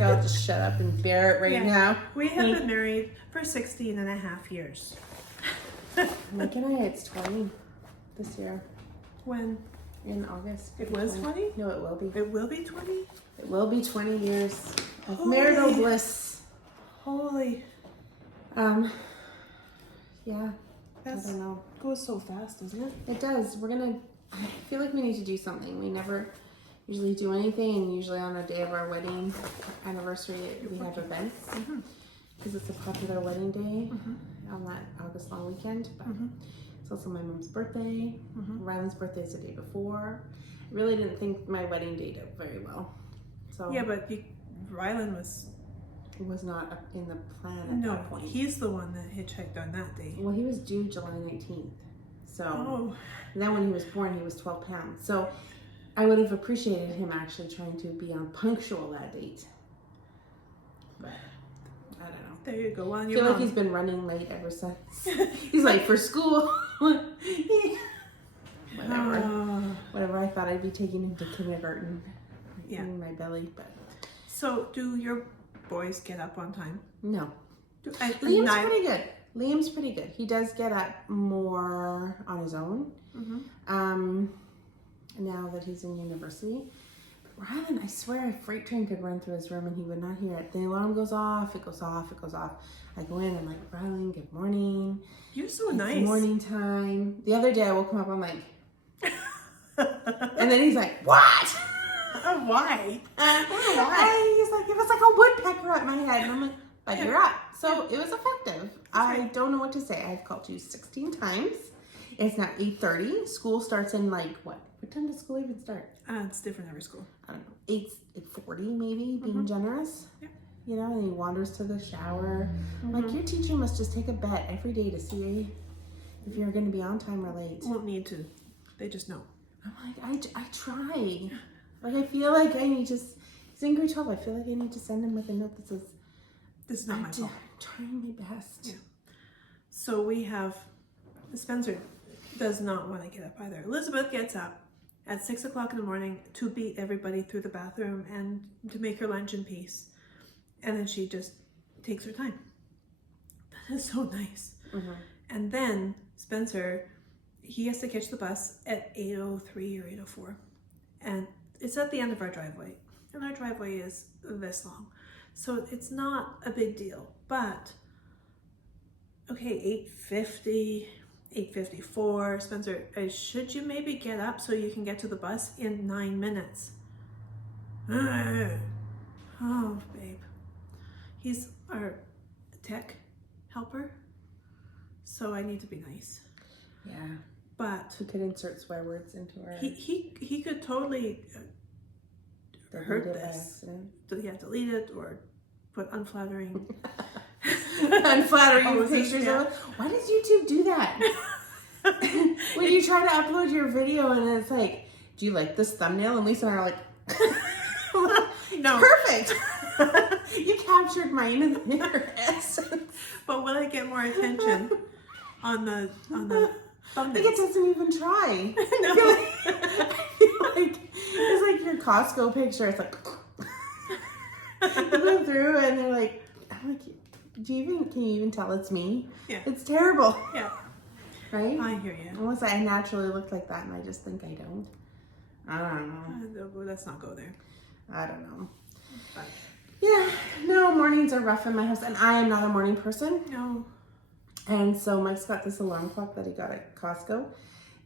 I'll just shut up and bear it right now. We have been married for 16 and a half years. Mike and I, it's 20 this year. When? In August. It was 20? No, it will be. It will be 20? It will be 20 years of marital bliss. Holy. Yeah. That I don't know. Goes so fast, doesn't it? It does. I feel like we need to do something. We never usually do anything, and usually on the day of our wedding anniversary, we have events. Because it's a popular wedding day on that August long weekend. But it's also my mom's birthday. Ryland's birthday is the day before. I really didn't think my wedding day did very well. So yeah, but Ryland was not in the plan at that point. He's the one that hitchhiked on that day. Well, he was due July 19th. So then when he was born, he was 12 pounds. So I would have appreciated him actually trying to be on punctual that date. But I don't know. There you go. I feel like he's been running late ever since. He's late for school. Whatever. I thought I'd be taking him to kindergarten. In my belly, but. So do your boys get up on time? No. Liam's pretty good. He does get up more on his own. Now that he's in university. But Ryland, I swear a freight train could run through his room and he would not hear it. The alarm goes off, it goes off, it goes off. I go in, I'm like, Ryland, good morning. You're so nice. It's morning time. The other day I woke him up, I'm like, and then he's like, what? Why? Why? He's like, it was like a woodpecker at my head. And I'm like, but you're up. So it was effective. I don't know what to say. I've called you 16 times. It's now 8:30. School starts in like, what time does school even start? It's different every school. I don't know. 8:40 maybe, being generous. Yeah. You know, and he wanders to the shower. Like, your teacher must just take a bet every day to see if you're going to be on time or late. Won't need to. They just know. I'm like, I try. Like, I feel like I need to, he's in grade 12, I feel like I need to send him with a note that says, this is not my fault. I'm trying my best. Yeah. So we have, Spencer does not want to get up either. Elizabeth gets up at 6 o'clock in the morning to beat everybody through the bathroom and to make her lunch in peace. And then she just takes her time. That is so nice. And then Spencer, he has to catch the bus at 8:03 or 8:04. And it's at the end of our driveway. And our driveway is this long. So it's not a big deal. But, okay, 8:50, 8:54. Spencer, should you maybe get up so you can get to the bus in 9 minutes? Oh, babe. He's our tech helper. So I need to be nice. Yeah. But he could insert swear words into our... He could totally hurt this. Delete it or put unflattering... unflattering pictures of it. Why does YouTube do that? When you try to upload your video and it's like, do you like this thumbnail? And Lisa and I are like, no. Perfect. You captured my inner essence. But will I get more attention on the thumbnail? I think it doesn't even try. No. I feel like it's like your Costco picture. It's like you go through and they're like, I'm like, can you even tell it's me? Yeah. It's terrible. Yeah. Right? I hear you. Unless I naturally look like that and I just think I don't. I don't know. Let's not go there. I don't know. But. Yeah. No, mornings are rough in my house and I am not a morning person. No. And so Mike's got this alarm clock that he got at Costco,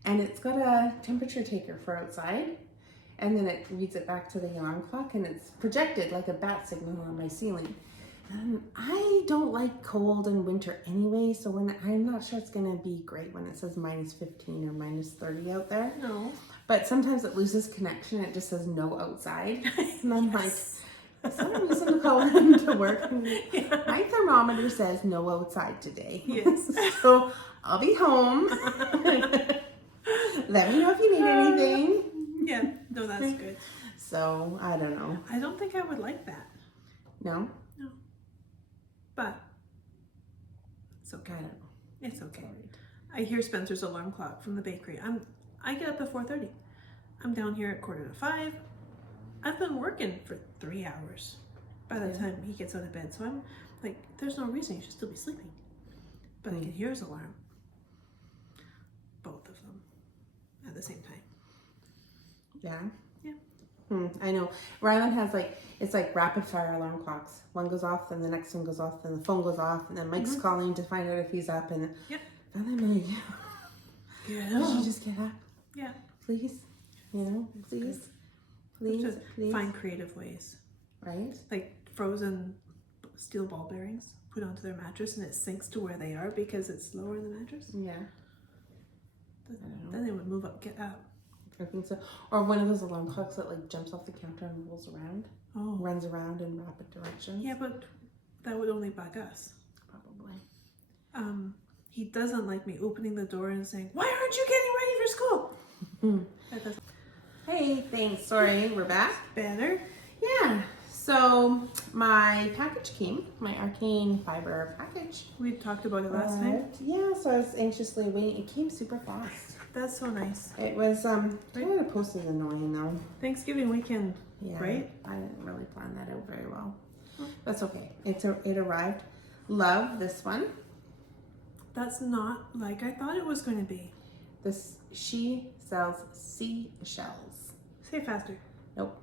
and it's got a temperature taker for outside, and then it reads it back to the alarm clock, and it's projected like a bat signal on my ceiling. I don't like cold in winter anyway, so when I'm not sure it's gonna be great when it says -15 or -30 out there. No. But sometimes it loses connection. It just says no outside, and I'm like, is that a reason to call him to work? Yeah. My thermometer says no outside today. Yes. So I'll be home. Let me know if you need anything. Yeah, no, that's good. So I don't know. I don't think I would like that. No? No. But it's okay. I don't know. It's okay. I hear Spencer's alarm clock from the bakery. I get up at 4:30. I'm down here at 4:45. I've been working for 3 hours by the time he gets out of bed. So I'm like, there's no reason you should still be sleeping. But I can hear his alarm. Both of them at the same time. Yeah? Yeah. I know. Rylan has it's like rapid fire alarm clocks. One goes off, then the next one goes off, then the phone goes off, and then Mike's calling to find out if he's up. And then I'm like, could you just get up? Yeah. Please? You know, please? Please? Just Please? find creative ways. Right? Like frozen steel ball bearings put onto their mattress and it sinks to where they are because it's lower in the mattress. Yeah. Then they would move up, get up. I think so. Or one of those alarm clocks that like jumps off the counter and rolls around. Oh. Runs around in rapid directions. Yeah, but that would only bug us. Probably. He doesn't like me opening the door and saying, "Why aren't you getting ready for school?" That doesn't. Hey, thanks. Sorry, we're back. Better. Yeah. So my package came, my Arcane Fibre package. We talked about it last time. Yeah, so I was anxiously waiting. It came super fast. That's so nice. It was kind of the post is annoying though. Thanksgiving weekend, Yeah, right? I didn't really plan that out very well. That's okay. It arrived. Love this one. That's not like I thought it was going to be. She sells seashells. Say it faster. Nope.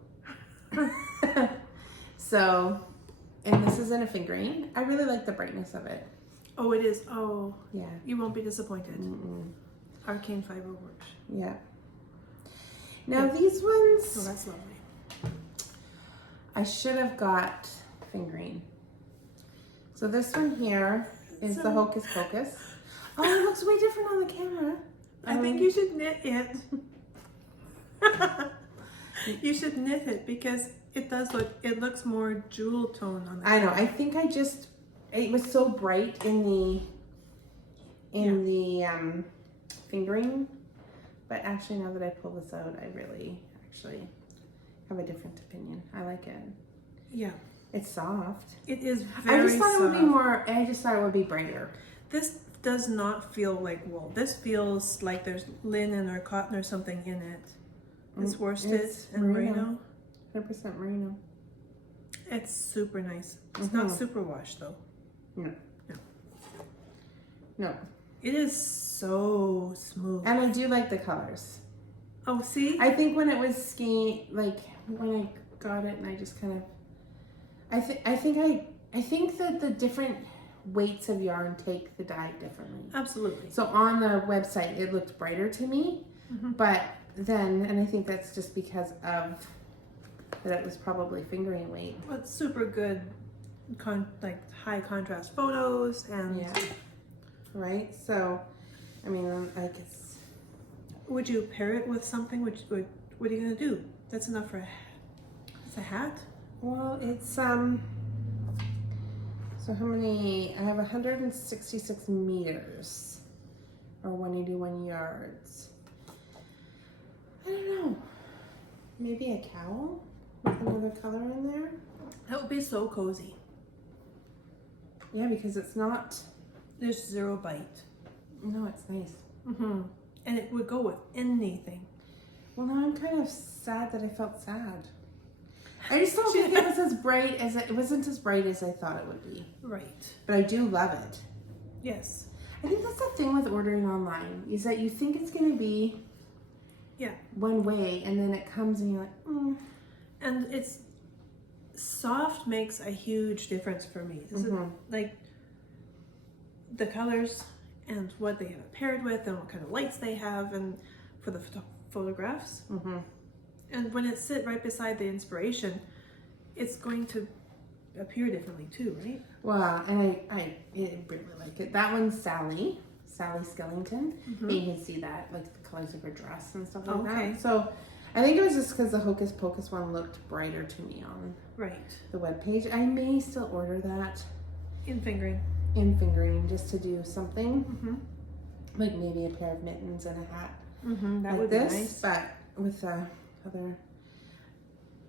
So, and this is in a fingering. I really like the brightness of it. Oh, it is. Oh, Yeah. you won't be disappointed. Mm-mm. Arcane Fibre Works. Yeah. Now these ones, Oh, that's lovely. I should have got fingering. So this one here is the Hocus Pocus. Oh, it looks way different on the camera. I think you should knit it. You should knit it because it does look. It looks more jewel tone on the. I know. I think it was so bright in the fingering, but actually now that I pull this out, I really actually have a different opinion. I like it. Yeah. It's soft. It is very I just thought soft. it would be more. I just thought it would be brighter. This does not feel like wool. This feels like there's linen or cotton or something in it. It's worsted and merino. 100% merino. It's super nice. It's not super wash though. No. It is so smooth. And I do like the colors. Oh, see? I think when it was skiing, like when I got it, and I just kind of, I think that the different weights of yarn take the dye differently. Absolutely. So on the website, it looked brighter to me, but then, and I think that's just because of that it was probably fingering weight. Well, it's super good, like high contrast photos and. Yeah. Right. So, I mean, I guess. Would you pair it with something? What are you gonna do? That's enough for it's a hat. Well, it's So how many? I have 166 meters, or 181 yards. I don't know. Maybe a cowl with another color in there. That would be so cozy. Yeah, because it's not. There's zero bite. No, it's nice. And it would go with anything. Well, now I'm kind of sad that I felt sad. I just don't think it was as bright as it wasn't as bright as I thought it would be. Right. But I do love it. Yes. I think that's the thing with ordering online is that you think it's going to be one way, and then it comes and you're like, And it's soft makes a huge difference for me. Is it like the colors and what they have it paired with and what kind of lights they have and for the photographs. Mm-hmm. And when it's sit right beside the inspiration, it's going to appear differently too, right? Well, and I really like it. That one's Sally Skellington. Mm-hmm. And you can see that, like the colors of her dress and stuff like Okay. that. So I think it was just because the Hocus Pocus one looked brighter to me on Right. the webpage. I may still order that In fingering. in fingering just to do something. Mm-hmm. Like maybe a pair of mittens and a hat. Mm-hmm. That like would this, be nice. but with other.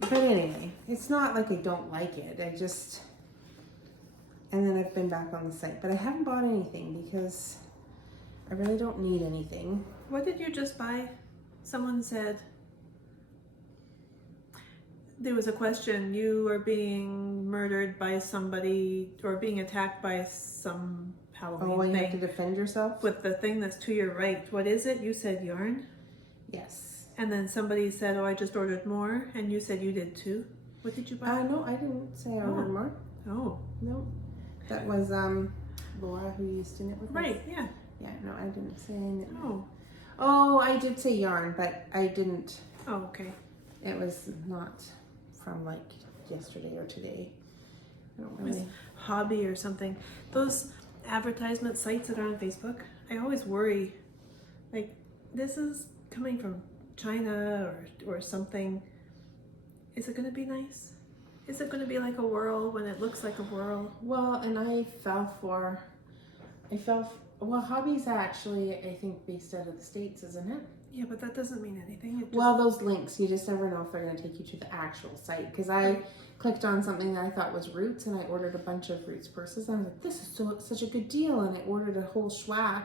But anyway, it's not like I don't like it. I just. And then I've been back on the site, but I haven't bought anything because I really don't need anything. What did you just buy? Someone said there was a question. You are being murdered by somebody or being attacked by some Halloween Oh, you thing. have to defend yourself? With the thing that's to your right. What is it? You said yarn. Yes. And then somebody said, oh, I just ordered more. And you said you did too. What did you buy? No, I didn't say I ordered more. Oh. No. That was Laura who used to knit with us. Right, yeah. Yeah, no, I didn't say I knit. Oh. Oh, I did say yarn, but I didn't. Oh, okay. It was not from like yesterday or today. I don't really. Hobby or something. Those advertisement sites that are on Facebook, I always worry, like, this is coming from China or something. Is it going to be nice? Is it going to be like a whirl when it looks like a whirl? Well, and well, Hobby's actually, I think, based out of the States, isn't it? Yeah, but that doesn't mean anything. It just, Well, those links, you just never know if they're going to take you to the actual site. Because I clicked on something that I thought was Roots, and I ordered a bunch of Roots purses. And I was like, this is such a good deal. And I ordered a whole schwack.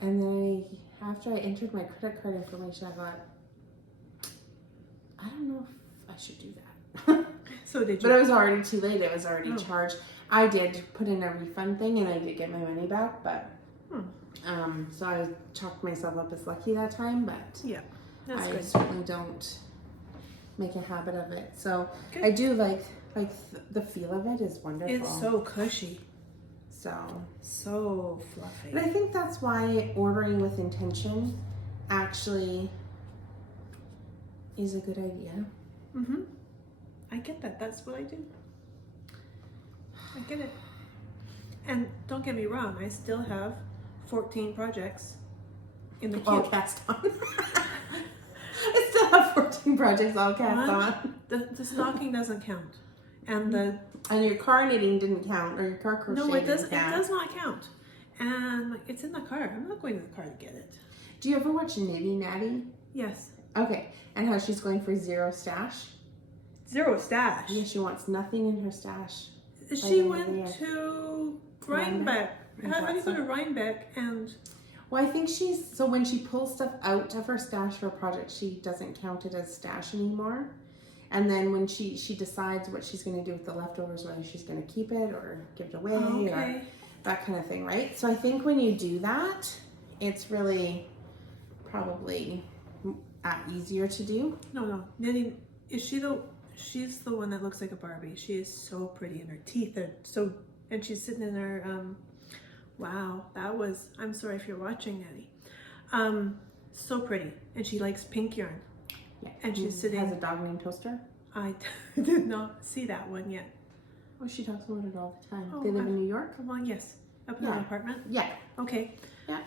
And then after I entered my credit card information, I thought, I don't know if I should do that. so did you? But it was already too late. It was already charged. I did put in a refund thing, and I did get my money back. But so I chalked myself up as lucky that time. But yeah, that's I good. certainly don't make a habit of it. So Good. I do like the feel of it is wonderful. It's so cushy. So fluffy. and I think that's why ordering with intention actually is a good idea. Mm-hmm. I get that. That's what I do. I get it. And don't get me wrong, I still have 14 projects in the queue. All cast on. I still have 14 projects all cast on. The stocking doesn't count. And And your car knitting didn't count, or your car crocheting no, it does. didn't It count. does not count. And it's in the car. I'm not going to the car to get it. Do you ever watch Knitty Natty? Yes. Okay, and how she's going for zero stash? Zero stash. Yeah, she wants nothing in her stash. She the went end of the to Rhinebeck? Rhinebeck. How do you go to Rhinebeck and Well, I think so when she pulls stuff out of her stash for a project, she doesn't count it as stash anymore. And then when she decides what she's going to do with the leftovers, whether she's going to keep it or give it away or that kind of thing, right? So I think when you do that, it's really probably easier to do. No. Knitting, she's the one that looks like a Barbie. She is so pretty and her teeth are so, and she's sitting in her, wow, I'm sorry if you're watching, Natty. So pretty. And she likes pink yarn. Yeah. And she's sitting. Has a dog named Toaster. I did not see that one yet. Oh, she talks about it all the time. Oh, They live in New York? Well, yes. Up in an apartment? Yeah. Okay. Yeah.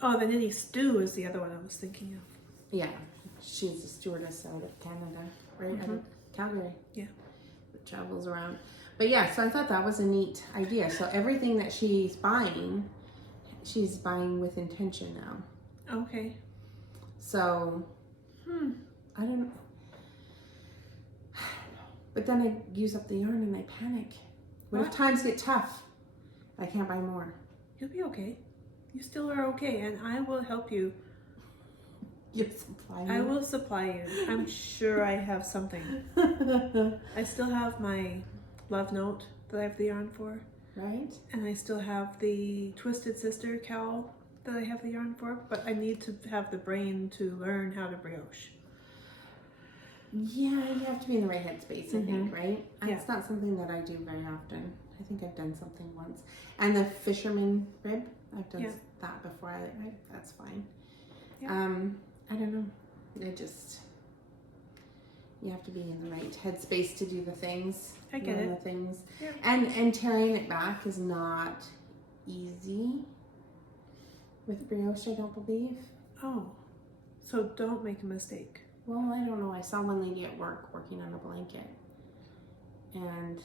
Oh, the Knitty Stew is the other one I was thinking of. Yeah. She's a stewardess out of Canada, right? Out of Calgary. Yeah. That travels around. But yeah, so I thought that was a neat idea. So everything that she's buying with intention now. Okay. So, I don't know. But then I use up the yarn and I panic. What if times get tough? I can't buy more. You'll be okay. You still are okay, and I will help you. You supply me? I will supply you. I'm sure I have something. I still have my love note that I have the yarn for. Right? And I still have the Twisted Sister cowl that I have the yarn for, but I need to have the brain to learn how to brioche. Yeah, you have to be in the right headspace, I think, right? Yeah. It's not something that I do very often. I think I've done something once. And the fisherman rib, I've done that before. That's fine. Yeah. I don't know. You have to be in the right headspace to do the things. I get it. The things. Yeah. And tearing it back is not easy with brioche, I don't believe. Oh, so don't make a mistake. Well, I don't know. I saw one lady at work working on a blanket. And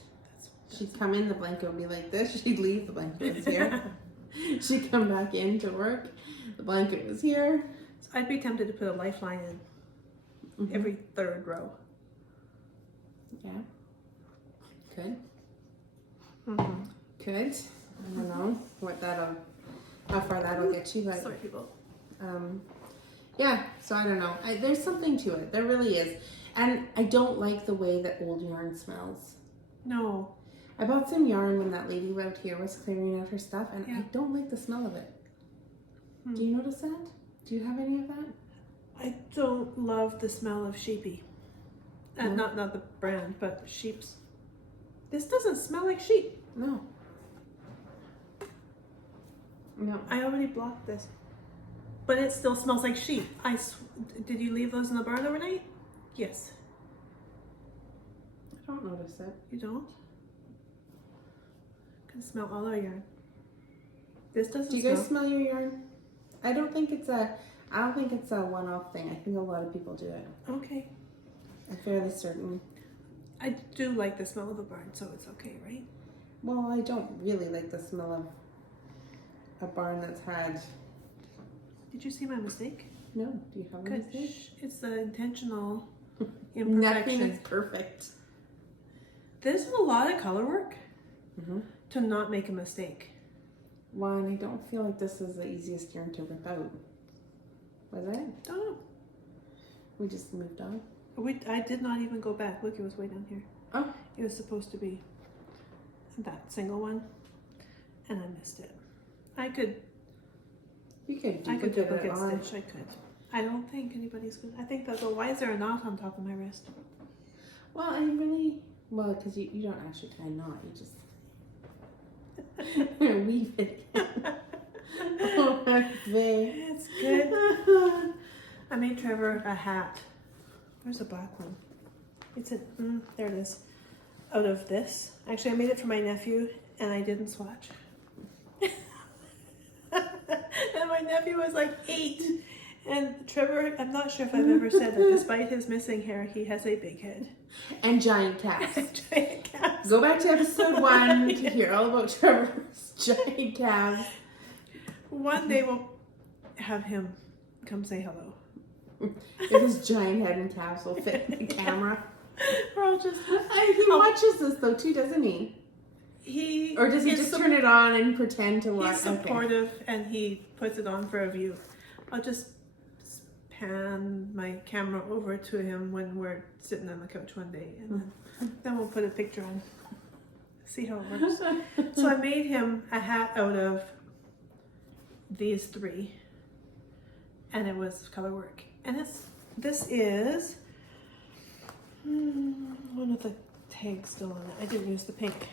she'd come in, the blanket would be like this. She'd leave, the blanket was here. She'd come back in to work, the blanket was here. So I'd be tempted to put a lifeline in every third row. Yeah. Could. Could. I don't know how far that'll get you, but sorry, people. yeah. So I don't know. There's something to it. There really is, and I don't like the way that old yarn smells. No. I bought some yarn when that lady out here was clearing out her stuff, and I don't like the smell of it. Do you notice that? Do you have any of that? I don't love the smell of sheepy. No? Not the brand, but sheep's. This doesn't smell like sheep. No. No. I already blocked this. But it still smells like sheep. Did you leave those in the barn overnight? Yes. I don't notice it. You don't? I can smell all our yarn. This doesn't smell. Do you guys smell your yarn? I don't think it's a one-off thing. I think a lot of people do it. Okay. I'm fairly certain. I do like the smell of the barn, so it's okay, right? Well, I don't really like the smell of a barn that's had... Did you see my mistake? No. Do you have a Good. mistake? It's the intentional Nothing imperfection. is perfect. There's a lot of color work to not make a mistake. One, I don't feel like this is the easiest yarn to rip out. Was it? Don't know. We just moved on. I did not even go back. Look, it was way down here. Oh. It was supposed to be that single one, and I missed it. You could I could duplicate it duplicate on. stitch. I could. I don't think anybody's good. I think that why is there a knot on top of my wrist? Well, because you don't actually tie a knot. You just weave it. Oh, my babe. It's good. I made Trevor a hat. Where's a black one? It's there it is. Out of this. Actually, I made it for my nephew, and I didn't swatch. And my nephew was like 8. And Trevor, I'm not sure if I've ever said that despite his missing hair, he has a big head. And giant calves. Giant calves. Go back to episode 1 to hear all about Trevor's giant calves. One day we'll have him come say hello. If his giant head and calves will fit in the camera. Or I'll just... He watches this though too, doesn't he? Or does he just turn it on and pretend to watch? He's supportive and he puts it on for a view. I'll just pan my camera over to him when we're sitting on the couch one day, and then we'll put a picture on. See how it works. So I made him a hat out of these 3, and it was color work. And this is one of the tags still on it. I didn't use the pink.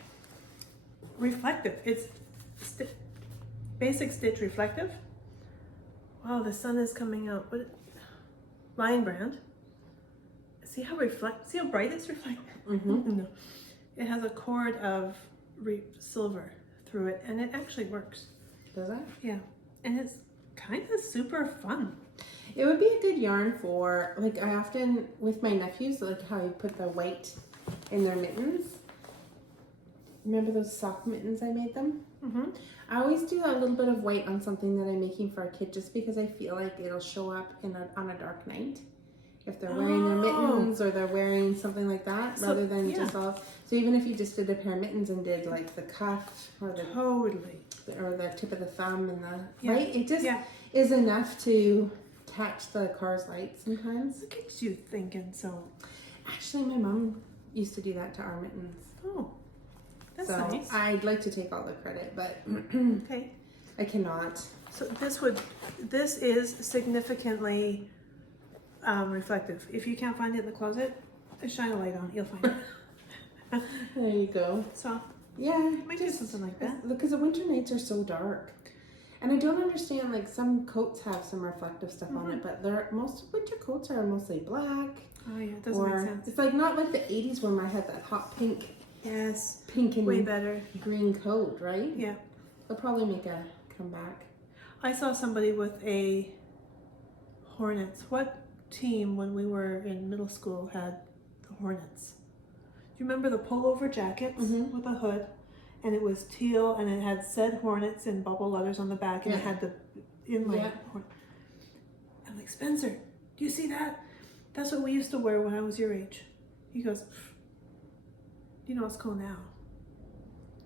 Reflective. It's basic stitch reflective. Wow, the sun is coming out. Lion brand. See how bright it's reflecting? No. It has a cord of silver through it, and it actually works. Does it? Yeah, and it's kind of super fun. It would be a good yarn for, like, I often, with my nephews, like how I put the white in their mittens. Remember those sock mittens I made them? I always do a little bit of white on something that I'm making for a kid just because I feel like it'll show up on a dark night. If they're wearing their mittens or they're wearing something like that, rather than just all. So even if you just did a pair of mittens and did like the cuff or the or the tip of the thumb and the right, it just is enough to catch the car's light sometimes. Look at you thinking so. Actually, my mom used to do that to our mittens. Oh, that's so nice. I'd like to take all the credit, but okay, I cannot. So this is significantly reflective. If you can't find it in the closet, shine a light on it, you'll find it. There you go. So Yeah, Might do something like that. Because the winter nights are so dark. And I don't understand, like, some coats have some reflective stuff on it, but most winter coats are mostly black. Oh yeah, it doesn't make sense. It's like not like the 80s when I had that hot pink. Yes. Pink and way better. Green coat, right? Yeah. They'll probably make a comeback. I saw somebody with a Hornets. What team when we were in middle school had the Hornets? Do you remember the pullover jackets with a hood? And it was teal, and it had said Hornets in bubble letters on the back, and it had the inlay. Yeah. I'm like, Spencer, do you see that? That's what we used to wear when I was your age. He goes, you know what's cool now?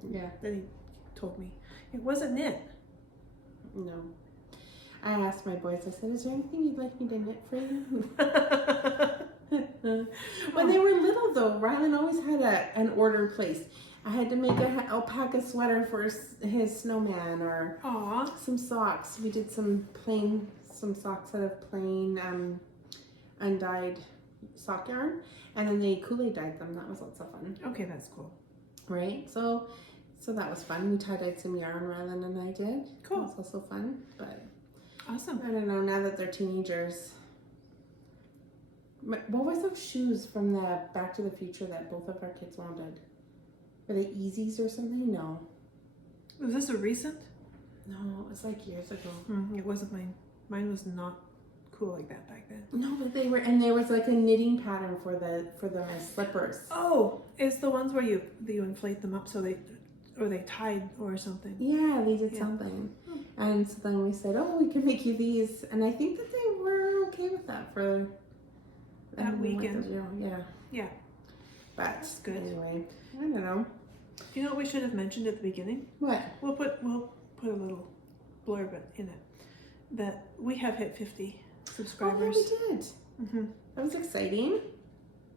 Yeah. Then he told me. It wasn't knit. No. I asked my boys, I said, is there anything you'd like me to knit for you? When they were little, though, Rylan always had an order placed. I had to make an alpaca sweater for his snowman, or some socks. We did some socks out of plain undyed sock yarn, and then they Kool-Aid dyed them. That was lots of fun. Okay, that's cool. Right? So that was fun. We tie-dyed some yarn, Rylan and I did. Cool. It was also fun, but awesome. I don't know, now that they're teenagers. What was those shoes from the Back to the Future that both of our kids wanted? Were they Yeezys or something? No. Was this a recent? No, it was like years ago. It wasn't mine. Mine was not cool like that back then. No, but they were, and there was like a knitting pattern for the slippers. Oh, it's the ones where you inflate them up so they tied or something. Yeah, they did something. And so then we said, oh, we can make you these. And I think that they were okay with that for that weekend. Yeah. But that's good. Anyway, I don't know. Do you know what we should have mentioned at the beginning? What? We'll put a little blurb in it that we have hit 50 subscribers. Oh, yeah, we did. That was exciting.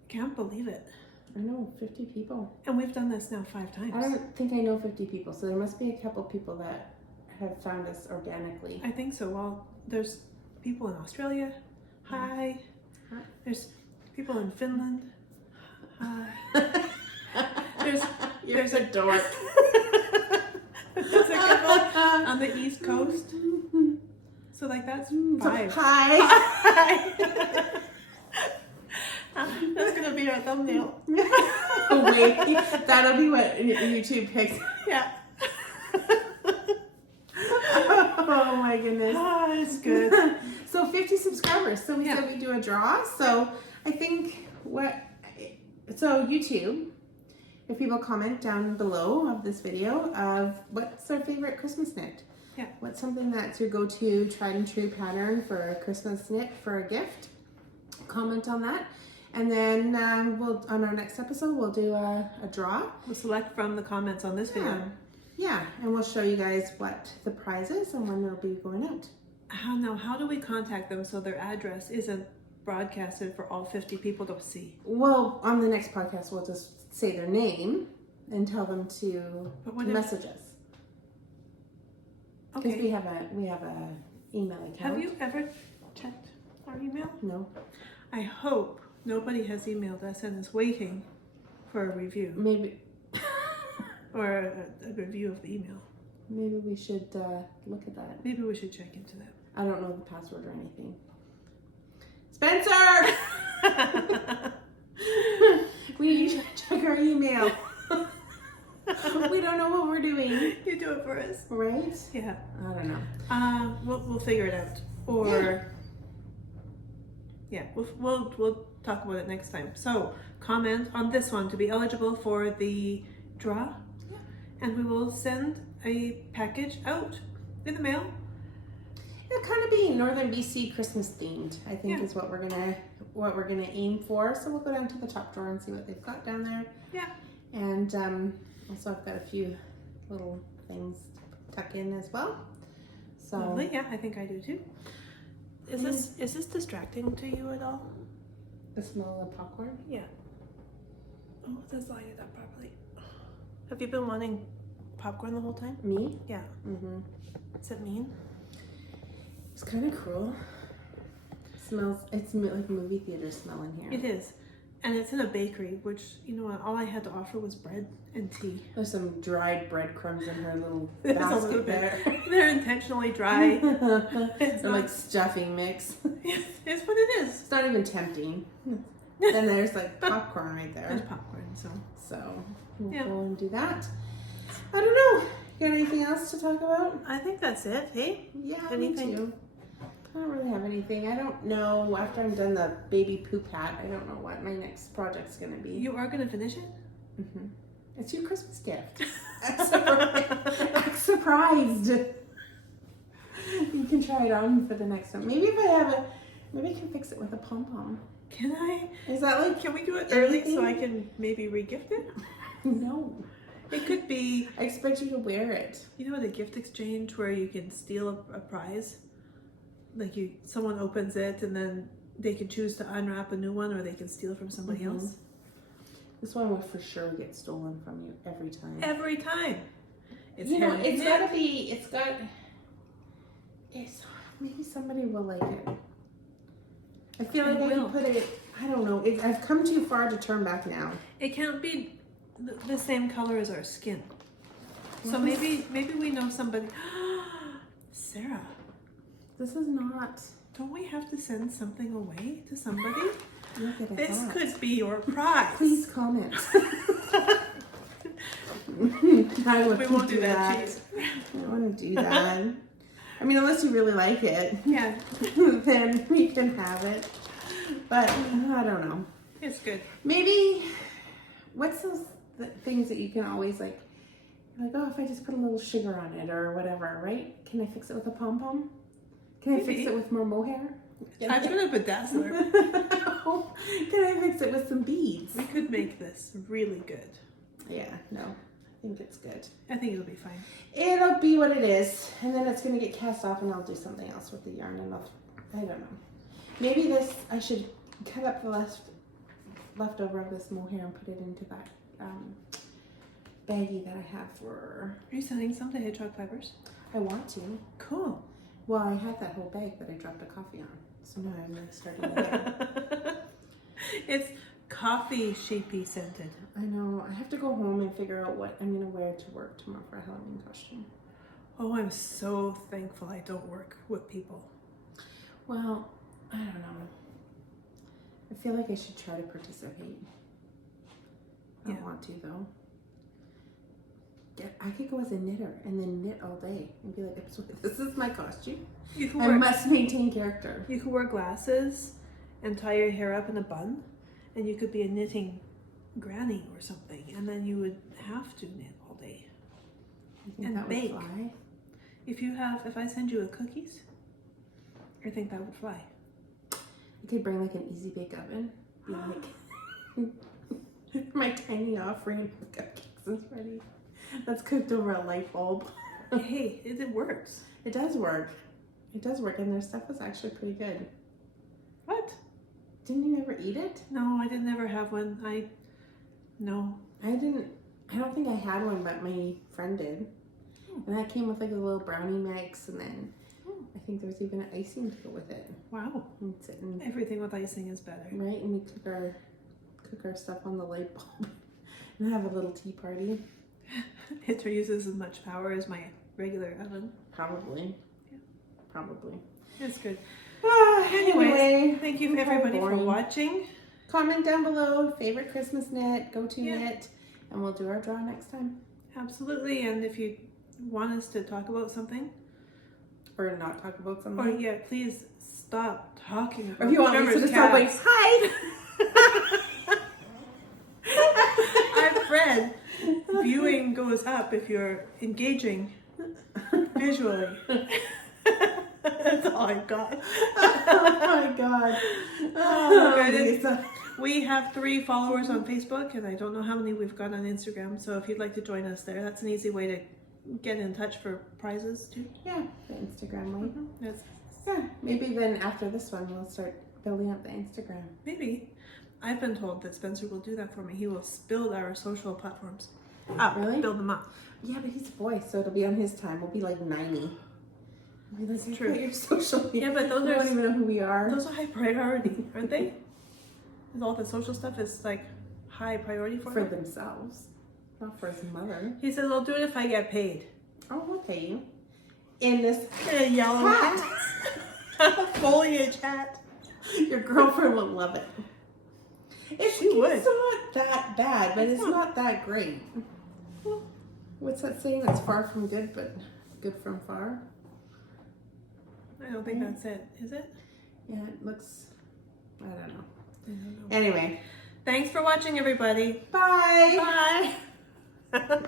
Can't believe it. I know, 50 people. And we've done this now 5 times. I don't think I know 50 people, so there must be a couple people that have found us organically. I think so. Well, there's people in Australia. Hi. There's people in Finland. There's a dork. There's a couple on the East Coast. So like that's 5. Hi. That's gonna be our thumbnail. Wait, that'll be what YouTube picks. Yeah. Oh my goodness. It's good. So 50 subscribers. So we said we do a draw. So I think YouTube, if people comment down below of this video of what's their favorite Christmas knit. Yeah. What's something that's your go-to tried and true pattern for a Christmas knit for a gift? Comment on that. And then on our next episode, we'll do a draw. We'll select from the comments on this video. Yeah, and we'll show you guys what the prize is and when they'll be going out. How do we contact them so their address isn't broadcasted for all 50 people to see? Well, on the next podcast, we'll just say their name and tell them to message us. Okay. Because we have a email account. Have you ever checked our email? No. I hope nobody has emailed us and is waiting for a review. Maybe. Or a review of the email. Maybe we should look at that. Maybe we should check into that. I don't know the password or anything. Spencer! We should check our email. We don't know what we're doing. You do it for us. Right? Yeah. I don't know. We'll figure it out. Or we'll talk about it next time. So comment on this one to be eligible for the draw. Yeah. And we will send a package out in the mail. It'll kind of be Northern BC Christmas themed, I think is what we're gonna aim for. So we'll go down to the top drawer and see what they've got down there. Yeah. And also I've got a few little things to tuck in as well. So lovely. Yeah, I think I do too. Is this distracting to you at all? The smell of popcorn? Yeah. Oh, let's light it up properly. Have you been wanting popcorn the whole time? Me? Yeah. Mm-hmm. Is it mean? It's kind of cruel. It's like movie theater smell in here. It is. And it's in a bakery, which, you know what, all I had to offer was bread and tea. There's some dried breadcrumbs in her little There's a little basket bit. there. They're intentionally dry. It's like stuffing mix. It's what it is. It's not even tempting. Then there's like popcorn right There's there. popcorn, so. So we'll Yeah. go and do that. I don't know. You got anything else to talk about? I think that's it, hey? Yeah, Anything? me too. I don't really have anything. I don't know. After I'm done the baby poop hat, I don't know what my next project's gonna be. You are going to finish it? Mm-hmm. It's your Christmas gift. Act surprised. You can try it on for the next one. Maybe if I have a, maybe I can fix it with a pom pom. Can I? Is that like? Can we do it early anything? so I can maybe re-gift it? No. It could be, I expect you to wear it. you know, at a gift exchange where you can steal a prize. Like someone opens it and then they can choose to unwrap a new one, or they can steal from somebody Mhm. else. This one will for sure get stolen from you every time. Every time. It's You know, hand it's knit. gotta be. It's maybe somebody will like it. I feel like It I will. can put it. I don't know. I've come too far to turn back now. It can't be the same color as our skin. So What maybe we know somebody. Sarah, This is not. don't we have to send something away to somebody? Look at This that. could be your prize. Please comment. I We won't do that, cheese. I don't want to do that. I mean, unless you really like it, Yeah, then we can have it. But I don't know. it's good. Maybe what's those things that you can always like, oh, if I just put a little sugar on it or whatever, right? Can I fix it with a pom pom? Can I fix Maybe. it with more mohair? I've got a bedazzler. Can I fix it with some beads? We could make this really good. Yeah, no, I think it's good. I think it'll be fine. It'll be what it is, and then it's gonna get cast off, and I'll do something else with the yarn, and I don't know. Maybe I should cut up the leftover of this mohair and put it into that baggie that I have for. Are you sending some to Hedgehog Fibers? I want to. Cool. Well, I had that whole bag that I dropped the coffee on, so now I'm like starting again. It's coffee shapey scented. I know. I have to go home and figure out what I'm gonna wear to work tomorrow for a Halloween costume. Oh, I'm so thankful I don't work with people. Well, I don't know. I feel like I should try to participate. I Yeah. don't want to though. I could go as a knitter and then knit all day and be like, this is my costume. You can I wear, must maintain character. you can wear glasses and tie your hair up in a bun, and you could be a knitting granny or something, and then you would have to knit all day. You think And that bake. would fly? If I send you a cookies, I think that would fly. I could bring like an easy bake oven. Be like, my tiny offering of cupcakes is ready. That's cooked over a light bulb. Hey, it works. It does work. It does work, and their stuff was actually pretty good. What? Didn't you ever eat it? No, I didn't ever have one. No. I didn't. I don't think I had one, but my friend did. And that came with like a little brownie mix, and then I think there was even an icing to go with it. Wow. And sit and, Everything with icing is better. right, and we cook our stuff on the light bulb and have a little tea party. It uses as much power as my regular oven. Probably. Yeah. Probably. It's good. Anyway, Thank you I'm everybody for boring. watching. Comment down below favorite Christmas knit, go-to Yeah. knit, and we'll do our draw next time. Absolutely. And if you want us to talk about something, Or not talk about something. or yeah, please stop talking about Or if you want Lisa to stop like, cats. hi! I've read viewing goes up if you're engaging visually. That's all I've got. Oh my god. Oh, I didn't- Lisa. We have 3 followers on Facebook, and I don't know how many we've got on Instagram. So if you'd like to join us there, that's an easy way to get in touch for prizes too. Yeah, the Instagram way. That's, Yeah, maybe then after this one we'll start building up the Instagram. maybe. I've been told that Spencer will do that for me. He will build our social platforms up. Really? Build them up. Yeah, but he's a boy, so it'll be on his time. We'll be like 90. We'll be like, True. "Look at your social media." Yeah, but those We don't are even know who we are. those are high priority, aren't they? Is all the social stuff is like high priority for him? themselves, not for his mother. He says, I'll do it if I get paid. Oh, we'll pay you. In this A yellow hat. a foliage hat. Your girlfriend will love it. She would. It's not that bad, but it's not that great. What's that saying? It's far from good, but good from far. I don't think that's it. Is it? Yeah, it looks, I don't know. I don't know. Anyway. Thanks for watching, everybody. Bye. Bye.